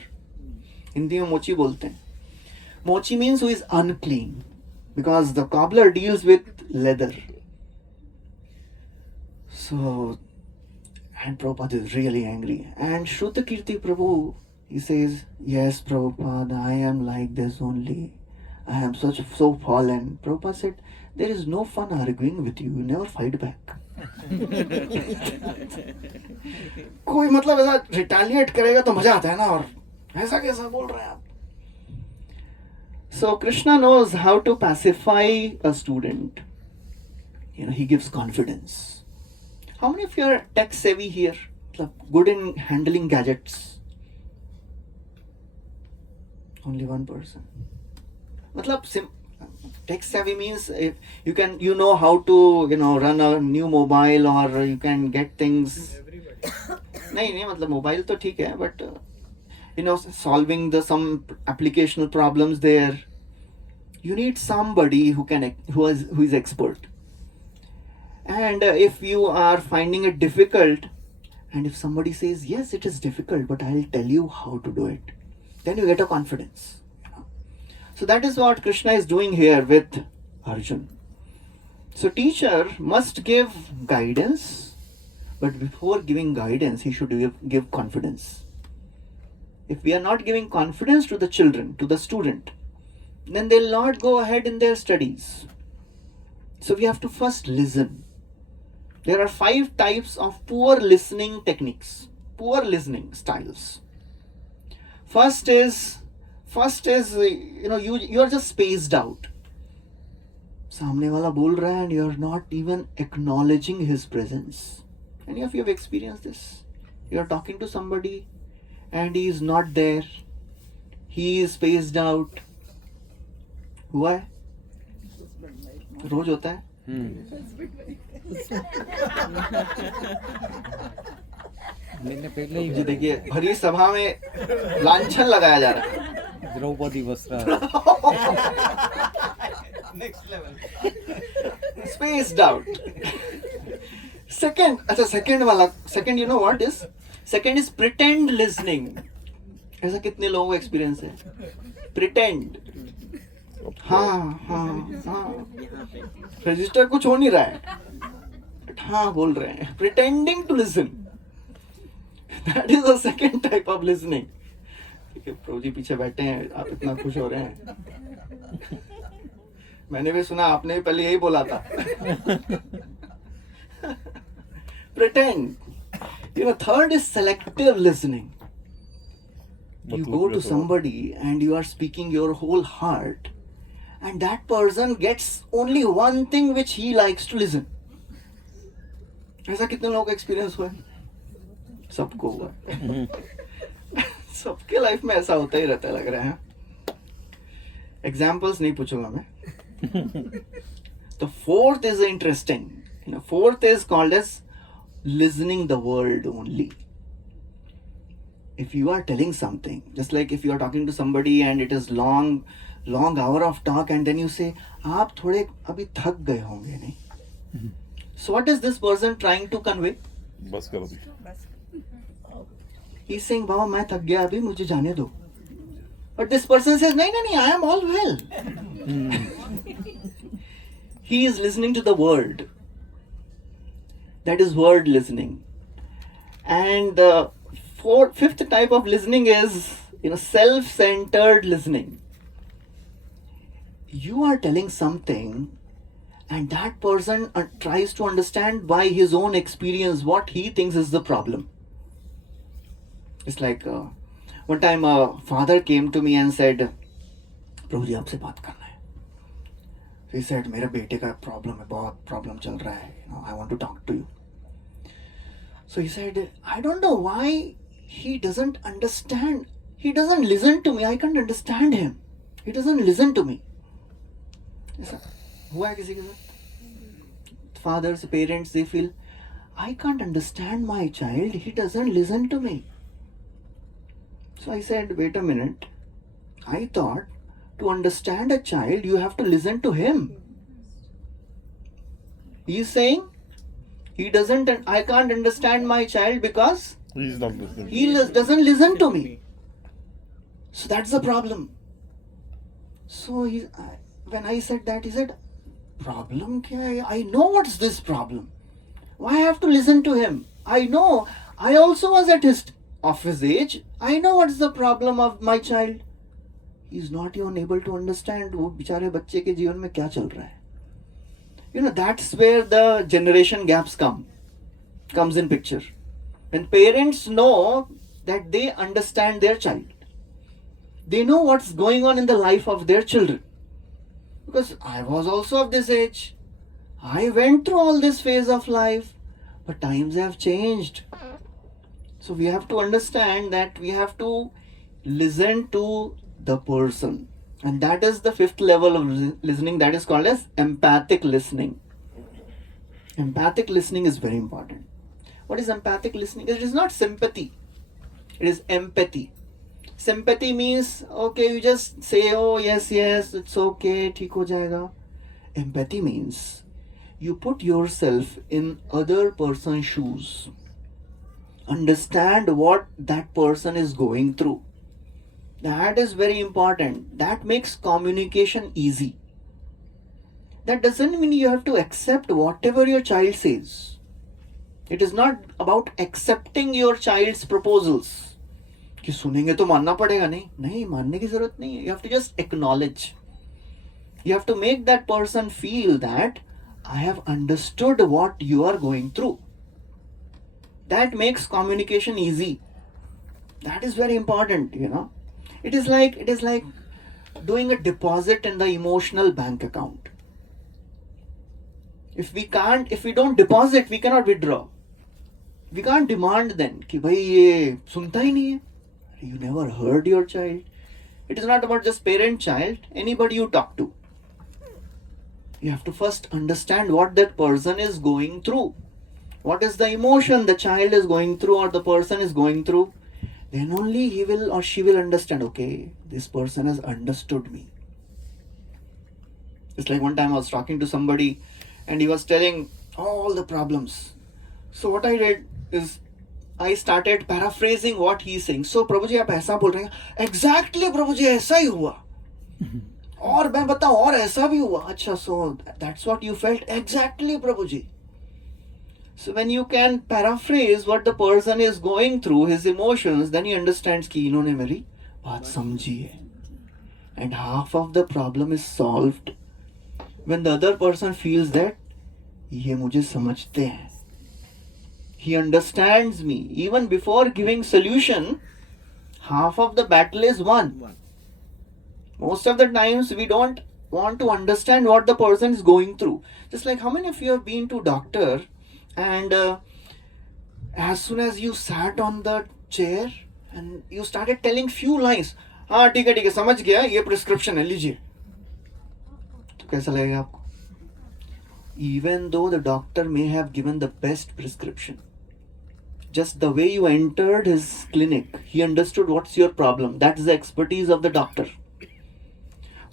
हिंदी में मोची बोलते हैं. Mochi means who is unclean because the cobbler deals with leather. So, and Prabhupada is really angry. And Shruta Kirti Prabhu, He says, yes, Prabhupada, I am like this only. I am so fallen. Prabhupada said, there is no fun arguing with you. You never fight back. कोई मतलब ऐसा retaliate करेगा तो मजा आता है ना, और ऐसा कैसा बोल रहे हैं आप? So Krishna knows how to pacify a student. He gives confidence. How many of you are tech savvy here? Good in handling gadgets? Only one person. Tech savvy means if you know how to run a new mobile, or you can get things. नहीं mobile तो ठीक है, but solving some applicational problems there, you need somebody who is expert. And if you are finding it difficult, and if somebody says, yes, it is difficult, but I'll tell you how to do it, then you get a confidence. So that is what Krishna is doing here with Arjun. So teacher must give guidance, but before giving guidance, he should give confidence. If we are not giving confidence to the children, to the student, then they'll not go ahead in their studies. So we have to first listen. There are 5 types of poor listening techniques, poor listening styles. First is you are just spaced out. सामने वाला बोल रहा है and you are not even acknowledging his presence. Any of you have experienced this? You are talking to somebody and he is not there. He is spaced out. हुआ है? रोज होता है? मैंने पहले ही जी देखिए, भरी सभा में लांछन लगाया जा रहा है. Draupadi वस्त्रा Next level. Spaced out. Second, you know what is? Second is pretend listening. ऐसा कितने लोगों को एक्सपीरियंस है? Pretend. हाँ. रजिस्टर कुछ हो नहीं रहा है. हाँ बोल रहे हैं. Pretending to listen. That is the second type of listening. प्रभु जी पीछे बैठे हैं, आप इतना खुश हो रहे हैं. मैंने भी सुना, आपने भी पहले यही बोला था. Pretend. Third is selective listening. You go to somebody and you are speaking your whole heart, and that person gets only one thing which he likes to listen. ऐसा कितने लोगों का एक्सपीरियंस हुआ है? सबको हुआ है. सबके लाइफ में ऐसा होता ही रहता है, लग रहा है. एग्जाम्पल्स नहीं पूछूंगा मैं. The fourth is interesting. Fourth is called as listening the word only. If you are telling something, just like if you are talking to somebody and it is long hour of talk, and then you say, आप थोड़े अभी थक गए होंगे नहीं? So what is this person trying to convey? बस करो भी. He is saying, बाबा मैं थक गया अभी, मुझे जाने दो. But this person says, नहीं, I am all well. He is listening to the word. That is word listening. And the fifth type of listening is, self-centered listening. You are telling something, and that person tries to understand by his own experience what he thinks is the problem. It's like one time a father came to me and said, प्रभु जी आपसे बात करना है. He said, मेरे बेटे का problem है, बहुत problem चल रहा है. I want to talk to you. So he said, I don't know why he doesn't understand. He doesn't listen to me. I can't understand him. He doesn't listen to me. ऐसा हुआ है किसी के साथ? Fathers, parents, they feel, I can't understand my child. He doesn't listen to me. So I said, wait a minute. I thought to understand a child, you have to listen to him. He is saying, I can't understand my child because He's not listening. he doesn't listen to me. So that's the problem. So when I said that, he said, problem kya hai? I know what's this problem. Why I have to listen to him? I know. I also was at his of his age, I know what's the problem of my child. He is not even able to understand वो बेचारे बच्चे के जीवन में क्या चल रहा है. You know, that's where the generation gaps comes in picture. When parents know that they understand their child, they know what's going on in the life of their children. Because I was also of this age. I went through all this phase of life, but times have changed. So we have to understand that we have to listen to the person. And that is the fifth level of listening, that is called as empathic listening. Empathic listening is very important. What is empathic listening? It is not sympathy. It is empathy. Sympathy means, okay, you just say, oh, yes, it's okay, theek ho jayega. Empathy means you put yourself in other person's shoes. Understand what that person is going through. That is very important. That makes communication easy. That doesn't mean you have to accept whatever your child says. It is not about accepting your child's proposals. कि सुनेंगे तो मानना पड़ेगा. नहीं मानने की जरूरत नहीं है. You have to just acknowledge. You have to make that person feel that I have understood what you are going through. That makes communication easy. That is very important, you know. It is like doing a deposit in the emotional bank account. If we don't deposit, we cannot withdraw. We can't demand then कि भाई ये सुनता ही नहीं है. You never heard your child. It is not about just parent, child, anybody you talk to. You have to first understand what that person is going through. What is the emotion the child is going through or the person is going through. Then only he will or she will understand, okay, this person has understood me. It's like one time I was talking to somebody and he was telling all the problems. So what I did is I started paraphrasing what he is saying. So प्रभु जी आप ऐसा बोल रहे हैं. Exactly प्रभु जी ऐसा ही हुआ. और मैं बताऊं और ऐसा भी हुआ. अच्छा, so that's what you felt. Exactly Prabhu ji. So when you can paraphrase what the person is going through, his emotions, then he understands कि इन्होंने मेरी बात समझी है. And half of the problem is solved when the other person feels that ये मुझे समझते हैं. He understands me. Even before giving solution, half of the battle is won. Most of the times we don't want to understand what the person is going through. Just like how many of you have been to doctor and as soon as you sat on the chair and you started telling few lines, हाँ ठीक है समझ गया ये prescription है लीजिए, तो कैसा लगेगा आपको? Even though the doctor may have given the best prescription, just the way you entered his clinic, he understood what's your problem. That's the expertise of the doctor.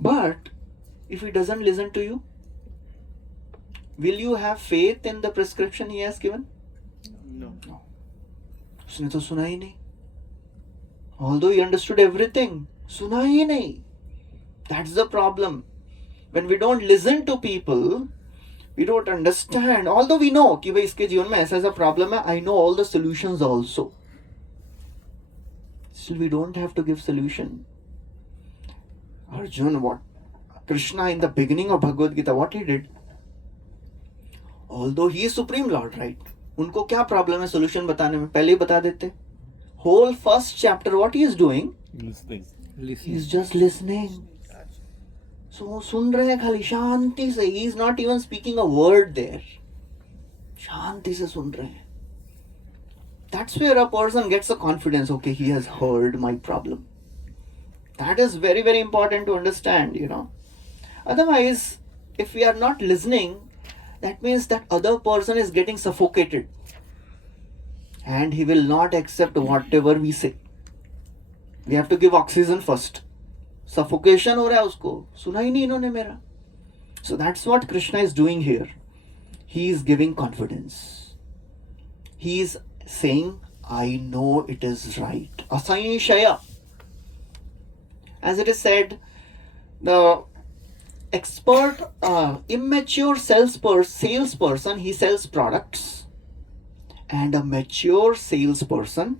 But if he doesn't listen to you, will you have faith in the prescription he has given? No. उसने तो सुना ही नहीं. Although he understood everything, सुना ही नहीं. That's the problem. When we don't listen to people, we don't understand. Although we know कि भाई इसके जीवन में ऐसा problem है, I know all the solutions also. Still we don't have to give solution. Arjun, what Krishna in the beginning of Bhagavad Gita, what he did? Although he is Supreme Lord, right? उनको क्या problem है solution बताने में? पहले ही बता देते. Whole first chapter, what he is doing? Listening. He is just listening. So सुन रहे हैं खाली शांति से. He is not even speaking a word there. शांति से सुन रहे हैं. That's where a person gets a confidence. Okay, he has heard my problem. That is very, very important to understand, you know. Otherwise, if we are not listening, that means that other person is getting suffocated. And he will not accept whatever we say. We have to give oxygen first. Suffocation हो रहा है उसको. सुना ही नहीं इन्होंने मेरा. So that's what Krishna is doing here. He is giving confidence. He is saying, I know it is right. Asanshaya. As it is said, the expert, immature salesperson, he sells products. And a mature salesperson,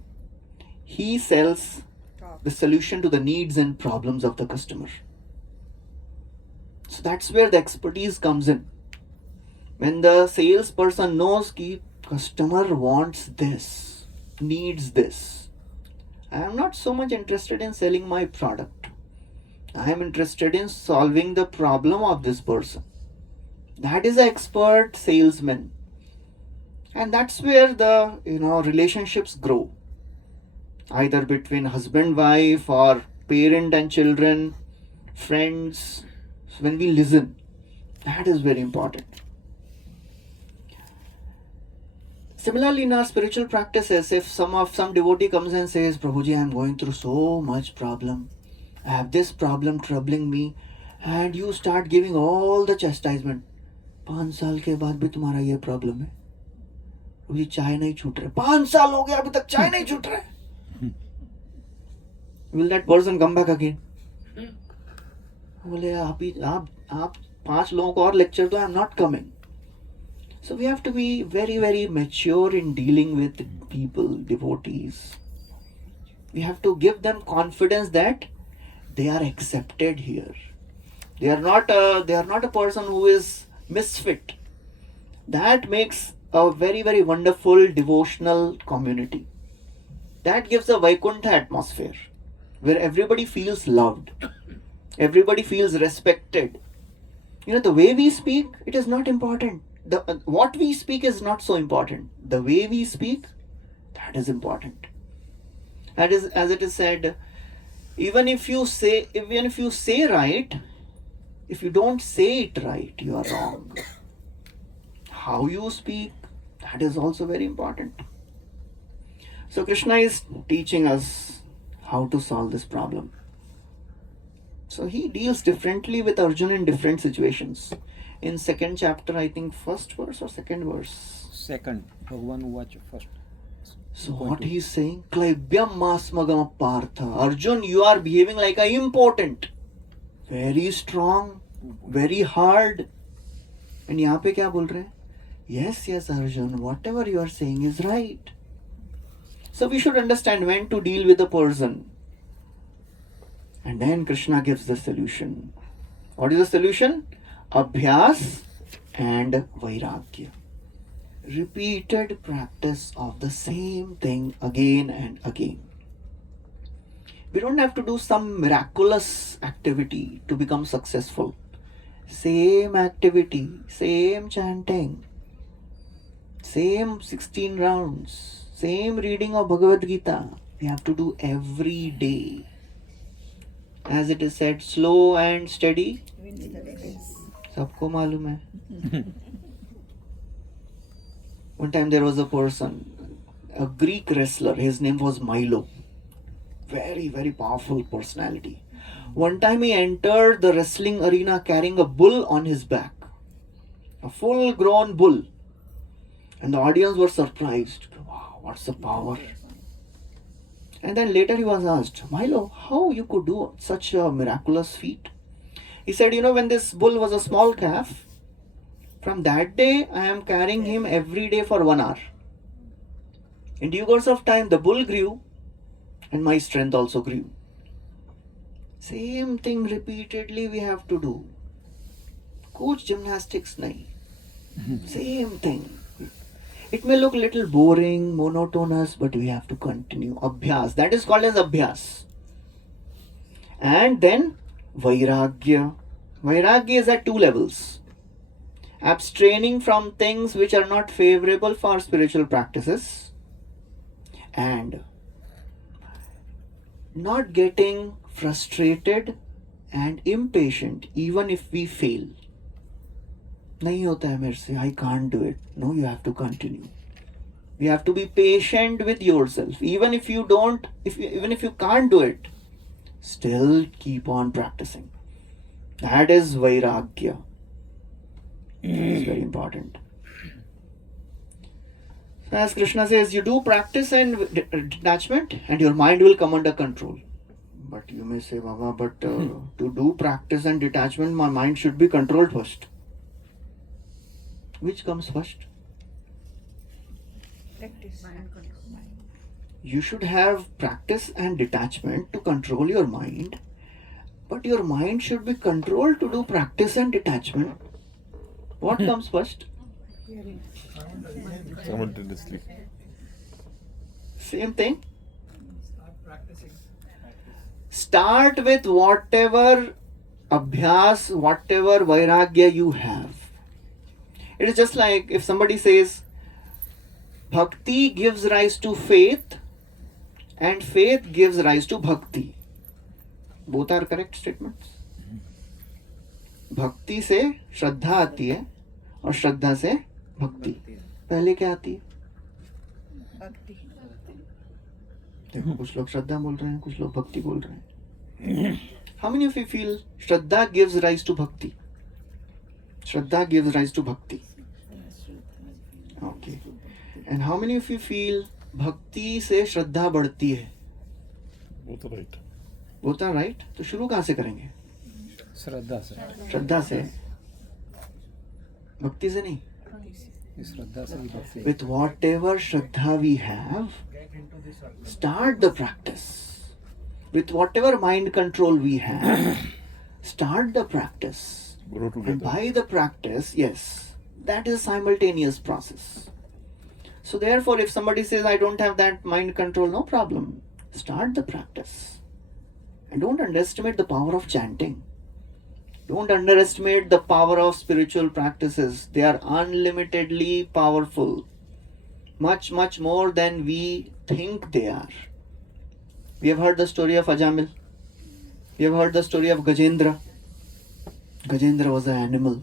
he sells the solution to the needs and problems of the customer. So that's where the expertise comes in. When the salesperson knows that customer wants this, needs this, I am not so much interested in selling my product. I am interested in solving the problem of this person. That is an expert salesman. And that's where the relationships grow. Either between husband, wife, or parent and children, friends. So when we listen, that is very important. Similarly, in our spiritual practices, if some devotee comes and says, Prabhuji, I am going through so much problem. I have this problem troubling me, and you start giving all the chastisement. 5 साल के बाद भी तुम्हारा ये problem है, मुझे चाय नहीं छूट रहा, 5 साल हो गया अभी तक चाय नहीं छूट रहा. Will that person come back again? बोले आप 5 लोगों को और लेक्चर दो, I am not coming. So we have to be very, very mature in dealing with people, devotees. We have to give them confidence that they are accepted here. They are not a person who is misfit. That makes a very, very wonderful devotional community. That gives a Vaikuntha atmosphere where everybody feels loved. Everybody feels respected. The way we speak, it is not important. What we speak is not so important. The way we speak, that is important. That is, as it is said, even if you say right, if you don't say it right, you are wrong. How you speak, that is also very important. So Krishna is teaching us how to solve this problem. So he deals differently with Arjuna in different situations. In 2nd chapter, I think 1st verse or 2nd verse. Second, Bhagavan Uvacha first. So what he is saying, Klaibyam masmagam partha. Arjun, you are behaving like a important. Very strong, very hard. And यहाँ पे क्या बोल रहे हैं? Yes, Arjun, whatever you are saying is right. So we should understand when to deal with a person. And then Krishna gives the solution. What is the solution? Abhyas and Vairagya. Repeated practice of the same thing again and again. We don't have to do some miraculous activity to become successful. Same activity, same chanting, same 16 rounds, same reading of Bhagavad Gita. We have to do every day. As it is said, slow and steady. सबको मालूम है. One time there was a person, a Greek wrestler. His name was Milo. Very, very powerful personality. One time he entered the wrestling arena carrying a bull on his back. A full-grown bull. And the audience were surprised. Wow, what's the power? And then later he was asked, Milo, how you could do such a miraculous feat? He said, when this bull was a small calf, from that day I am carrying him every day for 1 hour. In due course of time, the bull grew and my strength also grew. Same thing repeatedly we have to do. Coach gymnastics nahi. Same thing. It may look little boring, monotonous, but we have to continue. Abhyas. That is called as abhyas. And then Vairagya. Vairagya is at 2 levels. Abstraining from things which are not favorable for spiritual practices and not getting frustrated and impatient even if we fail. नहीं होता है मेरे से, I can't do it. No, you have to continue. You have to be patient with yourself. Even if you can't do it, still keep on practicing. That is Vairagya. It's very important. So as Krishna says, you do practice and detachment and your mind will come under control. But you may say, Baba, but to do practice and detachment, my mind should be controlled first. Which comes first? Practice. You should have practice and detachment to control your mind, but your mind should be controlled to do practice and detachment. What comes first? Simultaneously. Same thing. Start with whatever abhyas, whatever vairagya you have. It is just like if somebody says, Bhakti gives rise to faith and faith gives rise to bhakti. Both are correct statements. भक्ति से श्रद्धा आती है और श्रद्धा से भक्ति. पहले क्या आती है? Bhakti. देखो कुछ लोग श्रद्धा बोल रहे हैं, कुछ लोग भक्ति बोल रहे हैं. How many of you feel Shraddha gives rise to bhakti? Shraddha gives rise to bhakti. Okay. And how many of you feel भक्ति से श्रद्धा बढ़ती है? Both are right. Both are right. तो शुरू कहाँ से करेंगे? श्रद्धा से, श्रद्धा से, भक्ति से नहीं. इस श्रद्धा से ही भक्ति. With whatever shraddha we have, start the practice. With whatever mind control we have, start the practice. Grow And together. by the practice, yes, that is a simultaneous process. So therefore, if somebody says, I don't have that mind control, no problem. Start the practice. And don't underestimate the power of chanting. Don't underestimate the power of spiritual practices. They are unlimitedly powerful. Much, much more than we think they are. We have heard the story of Ajamil. We have heard the story of Gajendra. Gajendra was an animal.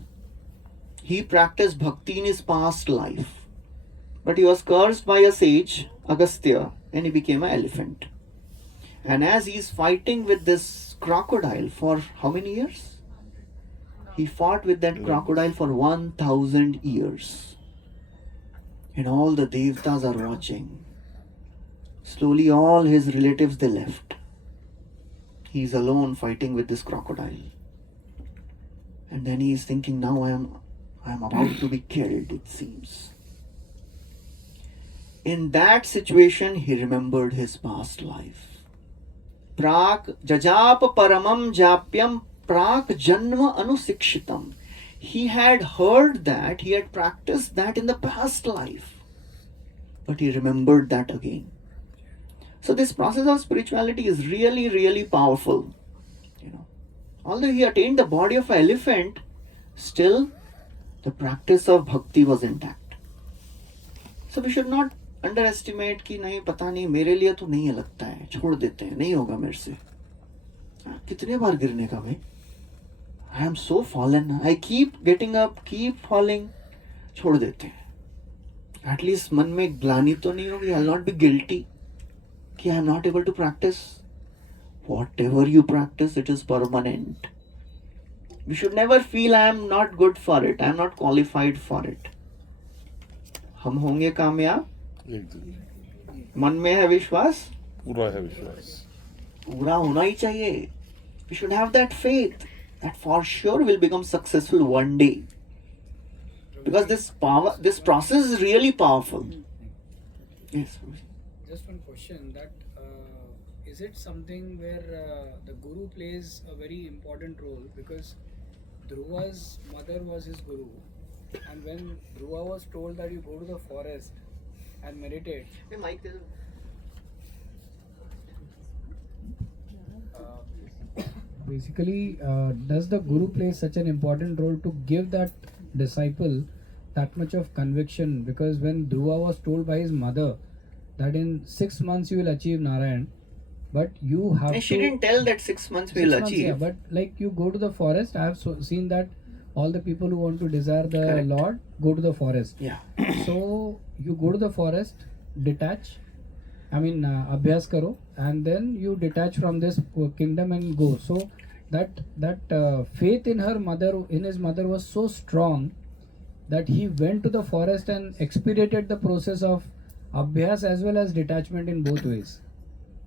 He practiced bhakti in his past life. But he was cursed by a sage, Agastya, and he became an elephant. And as he is fighting with this crocodile for how many years? He fought with that crocodile for 1000 years. And all the devtas are watching. Slowly all his relatives they left. He is alone fighting with this crocodile. And then he is thinking, now I am about to be killed, it seems. In that situation, he remembered his past life. Prak jajap paramam japyam prak janma anusikshitam. He had heard that, he had practiced that in the past life. But he remembered that again. So this process of spirituality is really, really powerful. You know, although he attained the body of an elephant, still the practice of bhakti was intact. So we should not underestimate कि नहीं पता नहीं मेरे लिए तो नहीं लगता है, छोड़ देते हैं, नहीं होगा मेरे से. कितने बार गिरने का भाई? I am so fallen. I keep getting up, keep falling. छोड़ देते हैं. At least मन में ग्लानि तो नहीं होगी. I'll not be guilty कि I am not able to practice. Whatever you practice, it is permanent. We should never feel I am not good for it. I am not qualified for it. हम होंगे कामयाब. एक दिन मन में है विश्वास, पूरा है विश्वास. पूरा होना ही चाहिए. We should have that faith that for sure will become successful one day. Because this process is really powerful. Yes. Just one question, that is it something where the guru plays a very important role, because Dhruva's mother was his guru, and when Dhruva was told that you go to the forest and meditate, basically does the guru play such an important role to give that disciple that much of conviction? Because when Dhruva was told by his mother that in 6 months you will achieve Narayan, but you have And she to, didn't tell that 6 months we 6 will months, achieve. yeah, but like you go to the forest, I have seen that all the people who want to desire the Correct. Lord go to the forest. Yeah. So you go to the forest, detach, abhyas karo, and then you detach from this kingdom and go. So that faith in his mother was so strong that he went to the forest and expedited the process of abhyas as well as detachment in both ways.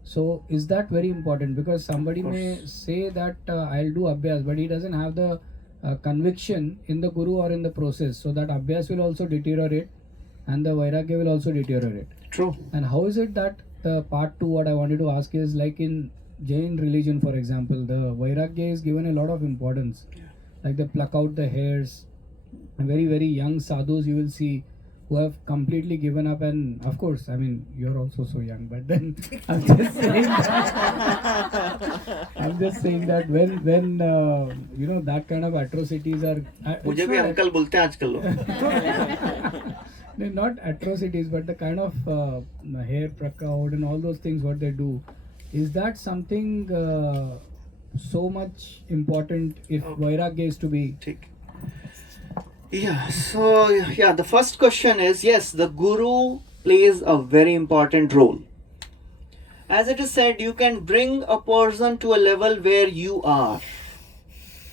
So is that very important? Because somebody may say that I'll do abhyas, but he doesn't have the conviction in the guru or in the process. So that abhyas will also deteriorate and the vairagya will also deteriorate. True. And how is it that part two, what I wanted to ask is like in Jain religion, for example, the Vairagya is given a lot of importance. Like they pluck out the hairs. And very, very young sadhus you will see who have completely given up. And of course, I mean, you're also so young, but then I'm just saying that, I'm just saying that when you know, that kind of atrocities are. मुझे भी uncle बोलते हैं आजकल लोग. They're not atrocities, but the kind of hair pluck out and all those things what they do, is that something so much important if Vairagya is to be? ठीक. Yeah, so yeah, the first question is, yes, the guru plays a very important role. As it is said, you can bring a person to a level where you are.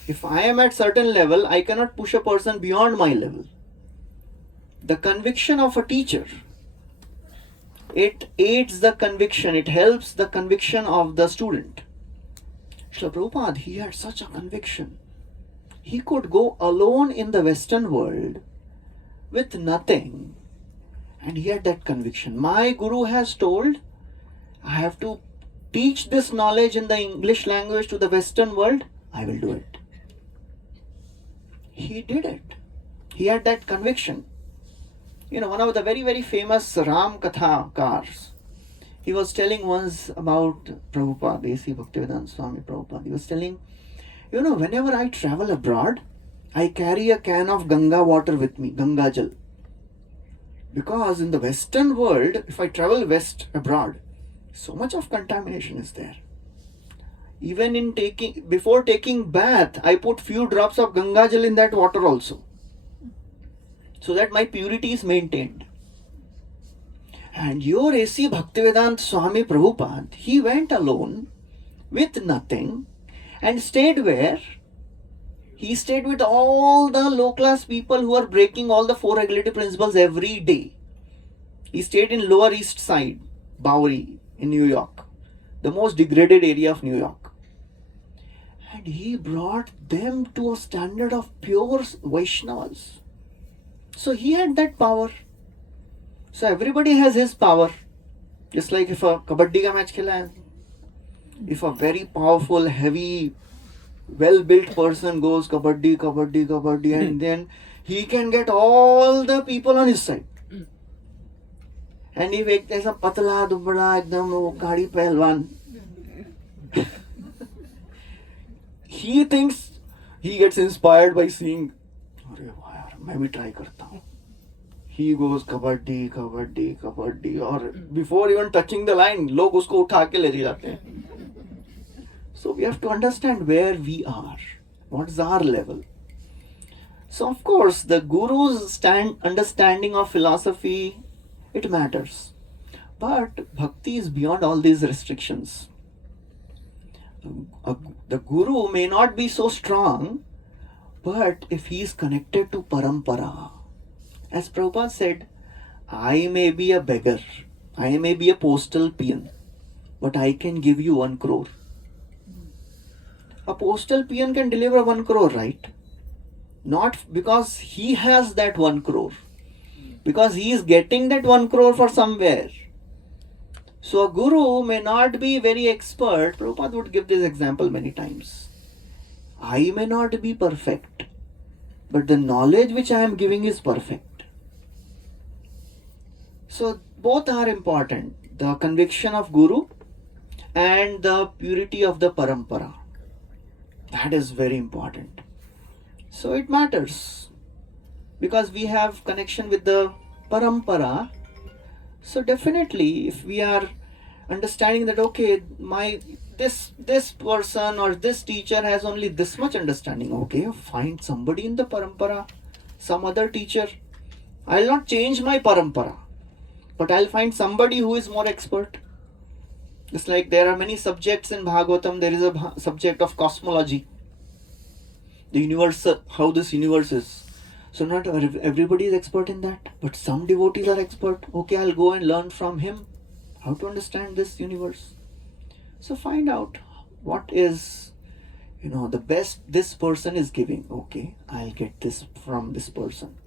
If I am at certain level, I cannot push a person beyond my level. The conviction of a teacher, it aids the conviction, it helps the conviction of the student. Srila Prabhupada, he had such a conviction. He could go alone in the Western world with nothing, and he had that conviction. My guru has told, I have to teach this knowledge in the English language to the Western world, I will do it. He did it. He had that conviction. You know, one of the very, very famous Ram Kathakars, he was telling once about Prabhupada, A.C. Bhaktivedanta Swami Prabhupada. He was telling, you know, whenever I travel abroad, I carry a can of Ganga water with me, Ganga Jal. Because in the Western world, if I travel west abroad, so much of contamination is there. Even in before taking bath, I put few drops of Ganga Jal in that water also, so that my purity is maintained. And your A.C. Bhaktivedanta Swami Prabhupada, he went alone with nothing and stayed where? He stayed with all the low class people who are breaking all the 4 regulative principles every day. He stayed in Lower East Side, Bowery in New York, the most degraded area of New York. And he brought them to a standard of pure Vaishnavas. So he had that power. So everybody has his power. Just like if a kabaddi ka match khela hai, if a very powerful, heavy, well-built person goes kabaddi, kabaddi, kabaddi, and then he can get all the people on his side. And if एक ऐसा पतला दुबड़ा एकदम वो गाड़ी पहलवान, he thinks, he gets inspired by seeing, अरे वाह यार मैं भी try करता हूँ. He goes kabaddi, kabaddi, kabaddi, or before even touching the line, लोग उसको उठा के ले जाते हैं. So we have to understand where we are, what is our level. So of course, the guru's understanding of philosophy, it matters. But bhakti is beyond all these restrictions. The guru may not be so strong, but if he is connected to parampara, as Prabhupada said, I may be a beggar, I may be a postal peon, but I can give you 1 crore. A postal peon can deliver 1 crore, right? Not because he has that 1 crore, because he is getting that 1 crore for somewhere. So a guru may not be very expert. Prabhupada would give this example many times. I may not be perfect, but the knowledge which I am giving is perfect. So both are important. The conviction of guru and the purity of the parampara. That is very important. So it matters because we have connection with the parampara. So definitely if we are understanding that okay, this person or this teacher has only this much understanding, okay, find somebody in the parampara, some other teacher. I'll not change my parampara, but I'll find somebody who is more expert. Just like there are many subjects in Bhagavatam, there is a subject of cosmology, the universe, how this universe is. So not everybody is expert in that, but some devotees are expert. Okay, I'll go and learn from him how to understand this universe. So find out what is, the best this person is giving. Okay, I'll get this from this person.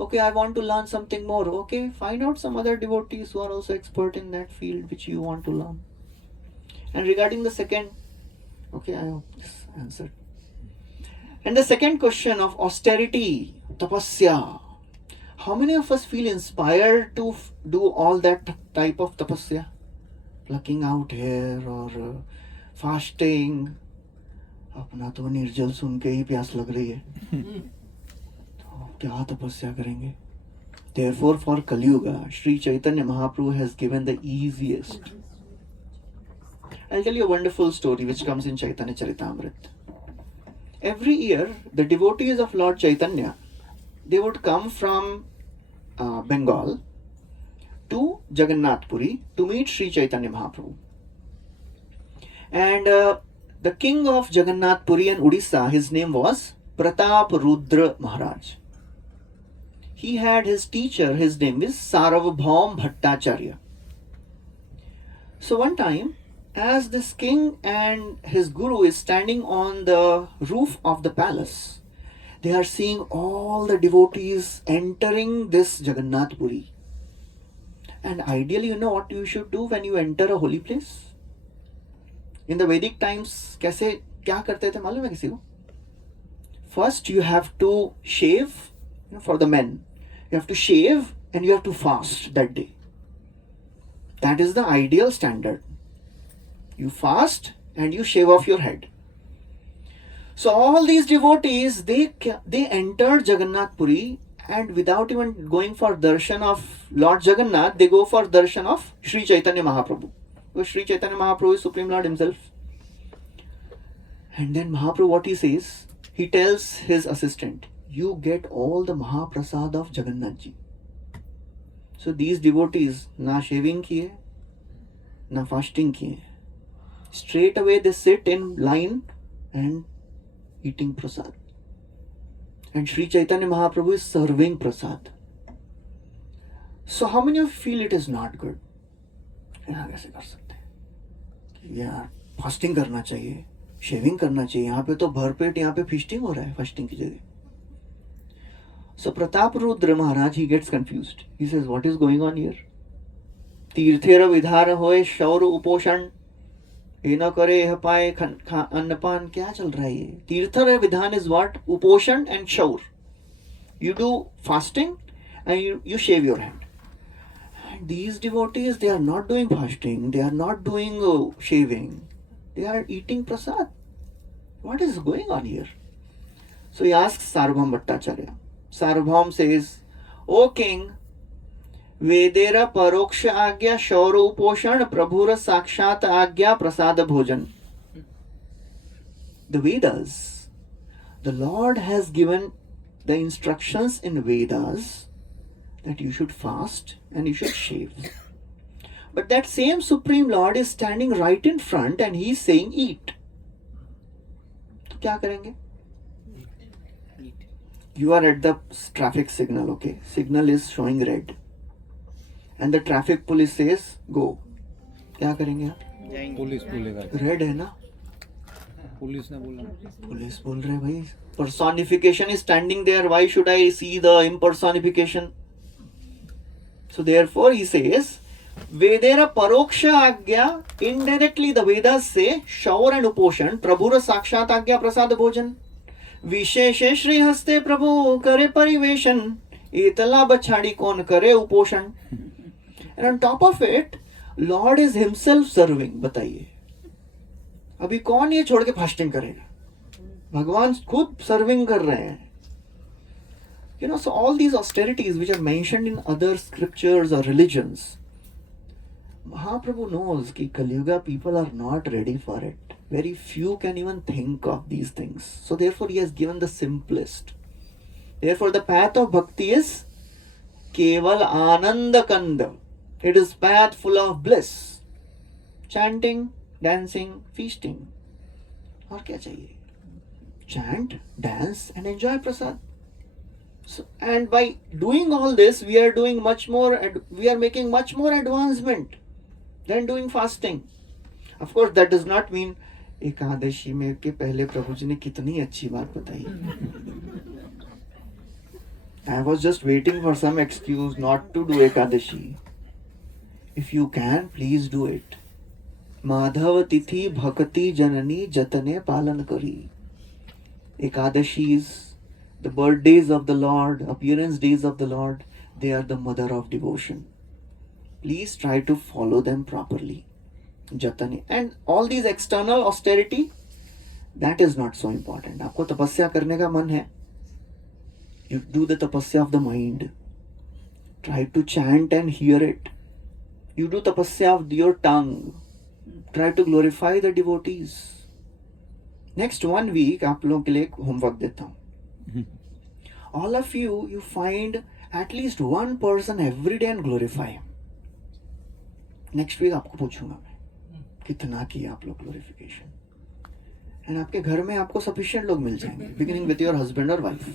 Okay, I want to learn something more. Okay, find out some other devotees who are also expert in that field which you want to learn. And regarding the second, okay, I hope this answered. And the second question of austerity, tapasya. How many of us feel inspired to do all that type of tapasya? Plucking out hair or fasting. अपना तो निर्जल सुन के ही प्यास लग रही है, तो क्या तपस्या करेंगे? Therefore, for Kali Yuga, Sri Chaitanya Mahaprabhu has given the easiest. I'll tell you a wonderful story which comes in Chaitanya Charitamrita. Every year, the devotees of Lord Chaitanya, they would come from Bengal to Jagannath Puri to meet Sri Chaitanya Mahaprabhu. And the king of Jagannath Puri and Odisha, his name was Pratap Rudra Maharaj. He had his teacher, his name is Sarvabhaum Bhattacharya. So one time, as this king and his guru is standing on the roof of the palace, they are seeing all the devotees entering this Jagannath Puri. And ideally, you know what you should do when you enter a holy place? In the Vedic times, कैसे क्या करते थे मालूम है किसी को? First, you have to shave, for the men. You have to shave and you have to fast that day. That is the ideal standard. You fast and you shave off your head. So all these devotees, they entered Jagannath Puri, and without even going for darshan of Lord Jagannath, they go for darshan of Sri Chaitanya Mahaprabhu. Because Sri Chaitanya Mahaprabhu is Supreme Lord himself. And then Mahaprabhu, what he says, he tells his assistant, you get all the Mahaprasad of Jagannath Ji. So these devotees, na shaving kiye, na fasting kiye. Straight away they sit in line and eating prasad. And Sri Chaitanya Mahaprabhu is serving prasad. So how many of you feel it is not good? यहाँ कैसे कर सकते हैं? यार fasting करना चाहिए, shaving करना चाहिए. यहाँ पे तो भरपेट यहाँ पे फिस्टिंग हो रहा है फास्टिंग की जगह. So Pratap Rudra Maharaj, he gets confused. He says, what is going on here? तीर्थेर विधार होए शौर उपोषण, ये न करे यह पाए अन्नपान. क्या चल रहा है ये? तीर्थर विधान is what? Uposhan and shaur. You do fasting and you shave your hand. And these devotees, they are not doing fasting, they are not doing shaving, they are eating prasad. What is going on here? So he asks Sarvabhaum Bhattacharya. Sarvabhaum says, O king, वेदेर परोक्ष आज्ञा शौर उपोषण प्रभुर साक्षात आज्ञा प्रसाद भोजन. The Vedas, the Lord has given the instructions in Vedas that you should fast and you should shave. But that same Supreme Lord is standing right in front and he is saying eat. तो क्या करेंगे? You are at the traffic signal, okay? Signal is showing red. And the traffic police says go. क्या करेंगे आप? Police बोलेगा. Red है ना? Police ने बोला. पुलिस बोल रहे भाई. Personification is standing there. Why should I see the impersonification? So therefore he says, Vedera paroksha agya, indirectly the Vedas say, shower and uposhan, prabhura sakshat agya prasad bhojan, visheshe shri haste prabhu kare pariveshan, etala bachadi kon kare uposhan. And on top of it, Lord is himself serving. बताइए, अभी कौन ये छोड़ के fasting करेगा? भगवान खुद serving कर रहे हैं. So all these austerities which are mentioned in other scriptures or religions, Mahaprabhu knows that Kali Yuga people are not ready for it. Very few can even think of these things. So therefore he has given the simplest. Therefore the path of bhakti is Keval Ananda Kanda. It is path full of bliss. Chanting, dancing, feasting. और क्या चाहिए? Chant, dance and enjoy prasad. So, and by doing all this, we are doing much more, we are making much more advancement than doing fasting. Of course, that does not mean Ekadashi में के पहले प्रभु जी ने कितनी अच्छी बात बताई. I was just waiting for some excuse not to do Ekadashi. If you can, please do it. Madhav Tithi Bhakati Janani Jatane Palan Kari. Ekadashis, the birthdays of the Lord, appearance days of the Lord, they are the mother of devotion. Please try to follow them properly. Jatane. And all these external austerity, that is not so important. आपको तपस्या करने का मन है, you do the tapasya of the mind. Try to chant and hear it. You do tapasya of your tongue. Try to glorify the devotees. Next 1 week आप लोगों के लिए एक homework देता हूँ. All of you, you find at least one person every day and glorify him. Next week आपको पूछूंगा मैं कितना किया आप लोग glorification. And आपके घर में आपको sufficient लोग मिल जाएंगे, beginning with your husband or wife.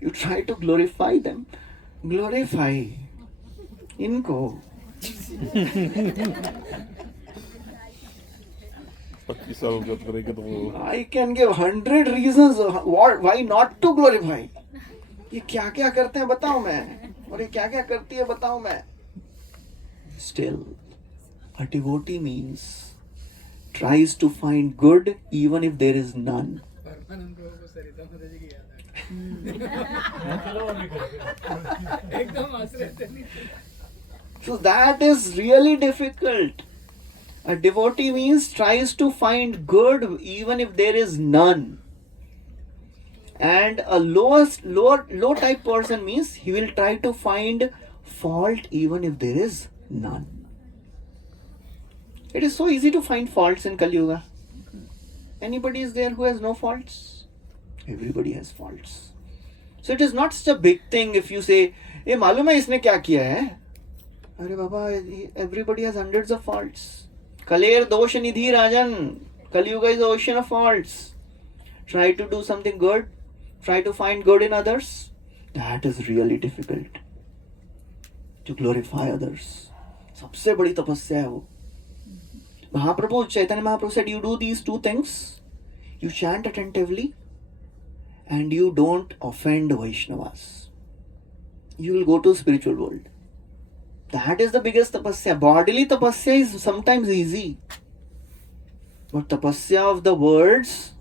You try to glorify them. Glorify इनको. 25 साल का करेंगे तो वो I can give 100 reasons why not to glorify. ये क्या क्या करते हैं बताऊं मैं, और ये क्या क्या करती है बताऊं मैं. Still, a devotee means tries to find good even if there is none. So that is really difficult. A devotee means tries to find good even if there is none. And a low type person means he will try to find fault even if there is none. It is so easy to find faults in Kali Yuga. Anybody is there who has no faults? Everybody has faults. So it is not such a big thing if you say, "Hey, मालूम है इसने क्या किया है?" अरे बाबा, everybody has hundreds of faults. Kaler dosha nidhi Rajan. Kali Yuga is the ocean of faults. Try to do something good. Try to find good in others. That is really difficult. To glorify others. सबसे बड़ी तपस्या है वो. Mahaprabhu, Chaitanya Mahaprabhu said, you do these two things. You chant attentively and you don't offend Vaishnavas. You will go to spiritual world. That is the biggest tapasya. Bodily tapasya is sometimes easy. But tapasya of the words,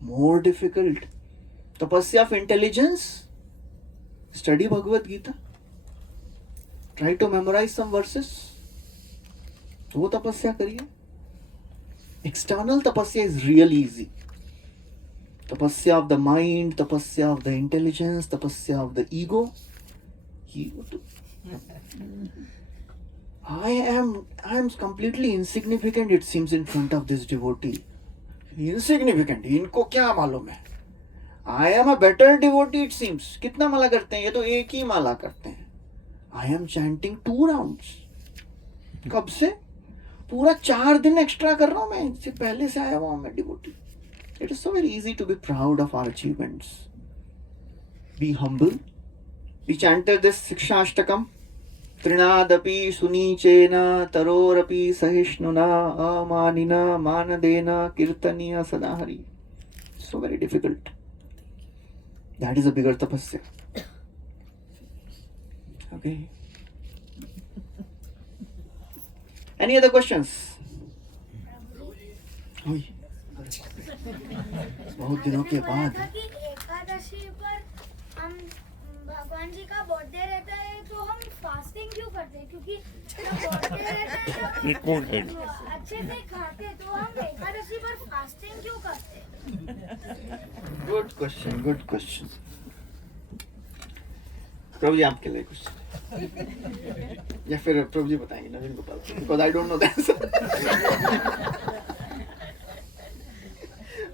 more difficult. Tapasya of intelligence, study Bhagavad Gita. Try to memorize some verses. वो तपस्या करिए. External tapasya is really easy. Tapasya of the mind, tapasya of the intelligence, tapasya of the ego. I am completely insignificant, it seems, in front of this devotee. Insignificant. इनको क्या मालूम है? I am a better devotee, it seems. कितना माला करते हैं? ये तो एक ही माला करते हैं. I am chanting 2 rounds. कब से? पूरा 4 दिन एक्स्ट्रा कर रहा हूँ मैं. इससे पहले से आया हुआ हूँ मैं devotee. It is so very easy to be proud of our achievements. Be humble. We chanted this Shikshashtakam. Trinadapi sunicena tarorapi sahishnuna amanina manadena kirtaniya sadahari. So very difficult. That is a bigger tapasya. Okay. Any other questions? बहुत दिनों के बाद एकादशी पर हम भगवान जी का birthday रहता है तो हम फास्टिंग क्यों करते हैं? क्योंकि जब बर्थडे रहता है एक और है तो अच्छे से खाते हैं, तो हम एकादशी पर फास्टिंग क्यों करते हैं? Good question, good question. Prabhu ji आपके लिए क्वेश्चन या फिर प्रभु जी बताएंगे Naveen Gopal, because I don't know that.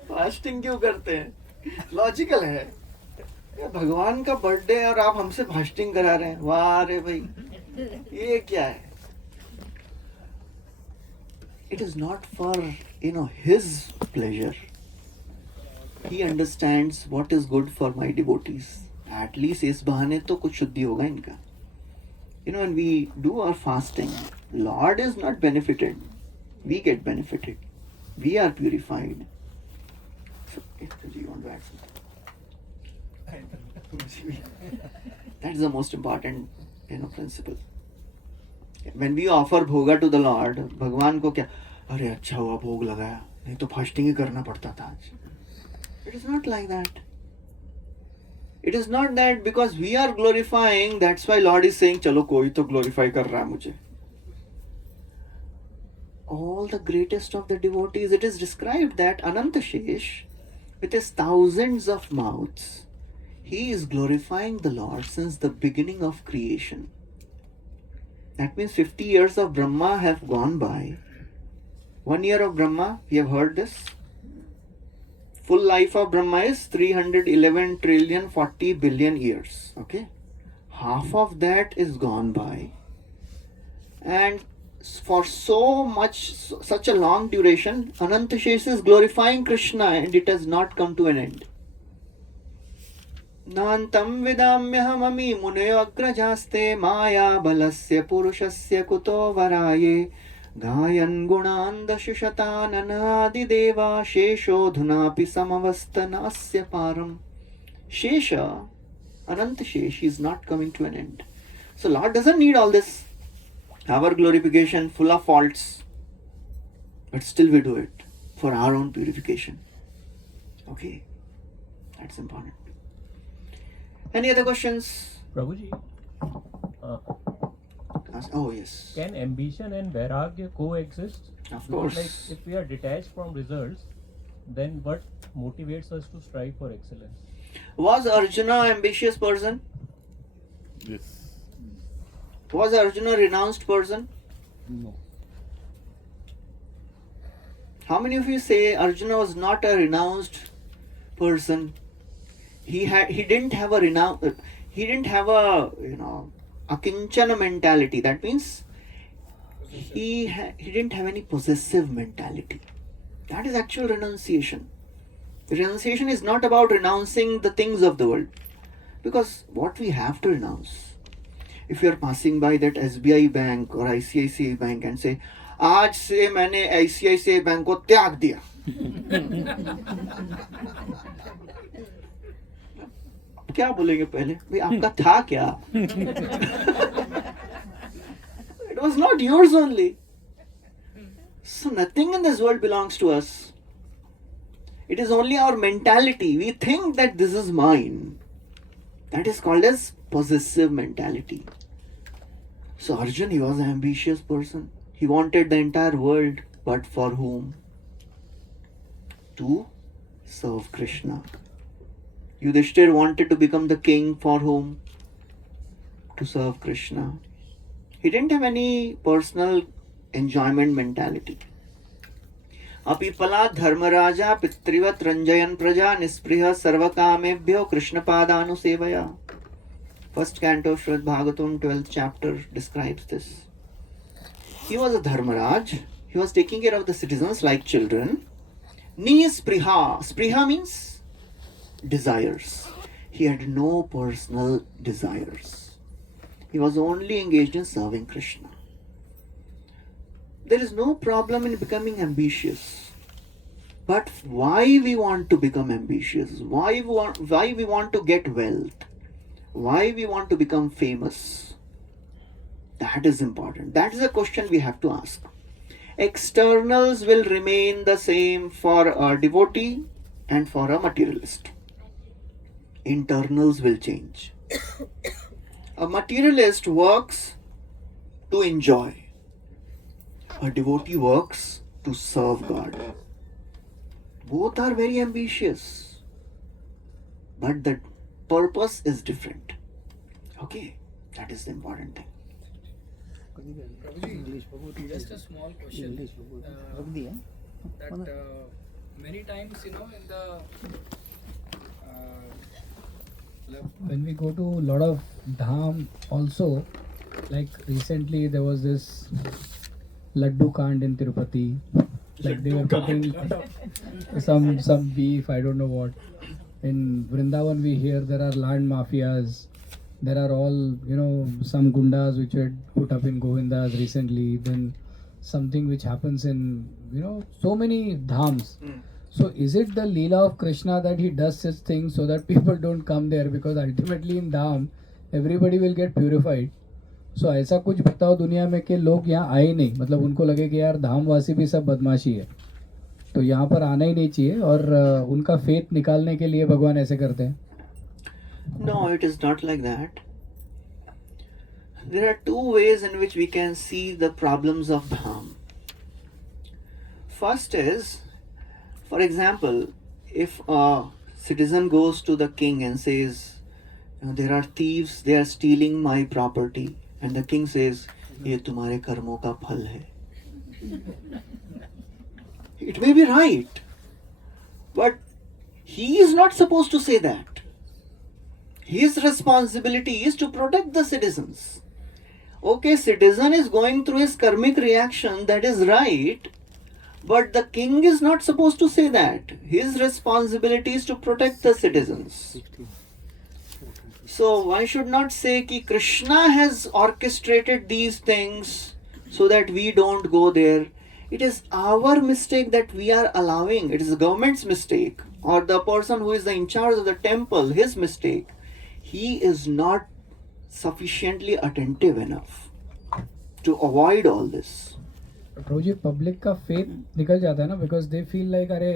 Fasting क्यों करते हैं? लॉजिकल है. भगवान का बर्थडे और आप हमसे फास्टिंग करा रहे हैं. वाह रे भाई, ये क्या है? It is not for his pleasure. He understands what is good for my devotees. At least इस बहाने तो कुछ शुद्धि होगा इनका. When we do our fasting, Lord is not benefited. We get benefited. We are purified. So, do you want to add something? That's the most important, principle. When we offer bhoga to the Lord, भगवान को क्या, अरे अच्छा हुआ भोग लगाया, नहीं तो फास्टिंग ही करना पड़ता था आज. It is not like that. It is not that because we are glorifying, that's why Lord is saying, चलो कोई तो glorify कर रहा है मुझे. All the greatest of the devotees, it is described that Anantashesh, with his thousands of mouths, he is glorifying the Lord since the beginning of creation. That means 50 years of Brahma have gone by. 1 year of Brahma, we have heard this. Full life of Brahma is 311 trillion 40 billion years. Okay? Half of that is gone by. And for such a long duration, Anantashesh is glorifying Krishna and it has not come to an end. नान्तं विदाम्यहममि मुनयो अग्रजास्ते माया बलस्य पुरुषस्य कुतो वराये गायन् गुणान् दशशताननादिदेवा शेषोऽधुनापि समवस्थनास्य पारम्. Shesha, Anantashesh, is not coming to an end. So Lord doesn't need all this. Our glorification full of faults, but still we do it for our own purification. Okay, that's important. Any other questions? Prabhuji, Oh yes. can ambition and vairagya coexist? Of Because, course. like, if we are detached from results, then what motivates us to strive for excellence? Was Arjuna an ambitious person? Yes. Was Arjuna a renounced person? No. How many of you say Arjuna was not a renounced person? He didn't have a akinchana mentality. That means he didn't have any possessive mentality. That is actual renunciation. Renunciation is not about renouncing the things of the world, because what we have to renounce. If you are passing by that SBI bank or ICICI bank and say, आज से मैंने ICICI bank को त्याग दिया, क्या बोलेंगे पहले? भाई आपका था क्या? It was not yours only. So nothing in this world belongs to us. It is only our mentality. We think that this is mine. That is called as possessive mentality. So Arjun, he was an ambitious person. He wanted the entire world, but for whom? To serve Krishna. Yudhishthir wanted to become the king, for whom? To serve Krishna. He didn't have any personal enjoyment mentality. अपीपला Dharmaraja पितृवत रंजयन प्रजा निस्पृह सर्वकामेभ्यो कृष्णपादानुसेवया. First canto Srimad Bhagavatam 12th chapter describes this. He was a Dharmaraj. He was taking care of the citizens like children. Nispriha. Spriha means desires. He had no personal desires. He was only engaged in serving Krishna. There is no problem in becoming ambitious. But why we want to become ambitious? Why we want to get wealth? Why we want to become famous? That is important. That is a question we have to ask. Externals will remain the same for a devotee and for a materialist. Internals will change. A materialist works to enjoy. A devotee works to serve God. Both are very ambitious, but the purpose is different. Okay, that is the important thing. Just a small question. Many times, in the when we go to a lot of dham also, like recently there was this Laddu Kand in Tirupati. Like they were putting some beef, I don't know what. In Vrindavan we hear there are land mafias. There are all, some gundas which were put up in Govindas recently. Then something which happens in, so many dhams. So is it the Leela of Krishna that he does such things so that people don't come there, because ultimately in Dham everybody will get purified. So ऐसा कुछ बताओ दुनिया में कि लोग यहाँ आए नहीं, मतलब उनको लगे कि यार धाम वासी भी सब बदमाशी है, तो यहाँ पर आना ही नहीं चाहिए, और उनका फेथ निकालने के लिए भगवान ऐसे करते हैं. No, it is not like that. There are two ways in which we can see the problems of Dham. First is, for example, if a citizen goes to the king and says, there are thieves, they are stealing my property, and the king says, ये तुम्हारे कर्मों का फल है. It may be right, but he is not supposed to say that. His responsibility is to protect the citizens. Okay, citizen is going through his karmic reaction, that is right, but the king is not supposed to say that. His responsibility is to protect the citizens. So one should not say कि Krishna has orchestrated these things so that we don't go there. It is our mistake that we are allowing. It is the government's mistake, or the person who is in charge of the temple, his mistake. He is not sufficiently attentive enough to avoid all this. प्रभु जी, public का faith निकल जाता है ना, because they feel like अरे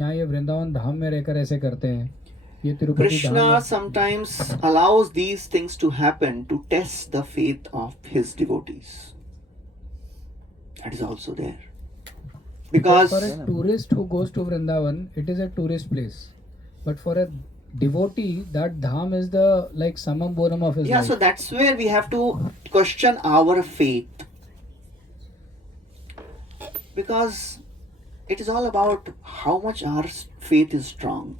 यहाँ ये वृंदावन धाम में रहकर ऐसे करते हैं, ये तिरुपति धाम Krishna में. sometimes allows these things to happen to test the faith of his devotees. That is also there. Because for a tourist who goes to Vrindavan, it is a tourist place, but for a devotee, that dham is the like summum bonum of his yeah, life. so that's where we have to question our faith. Because it is all about how much our faith is strong.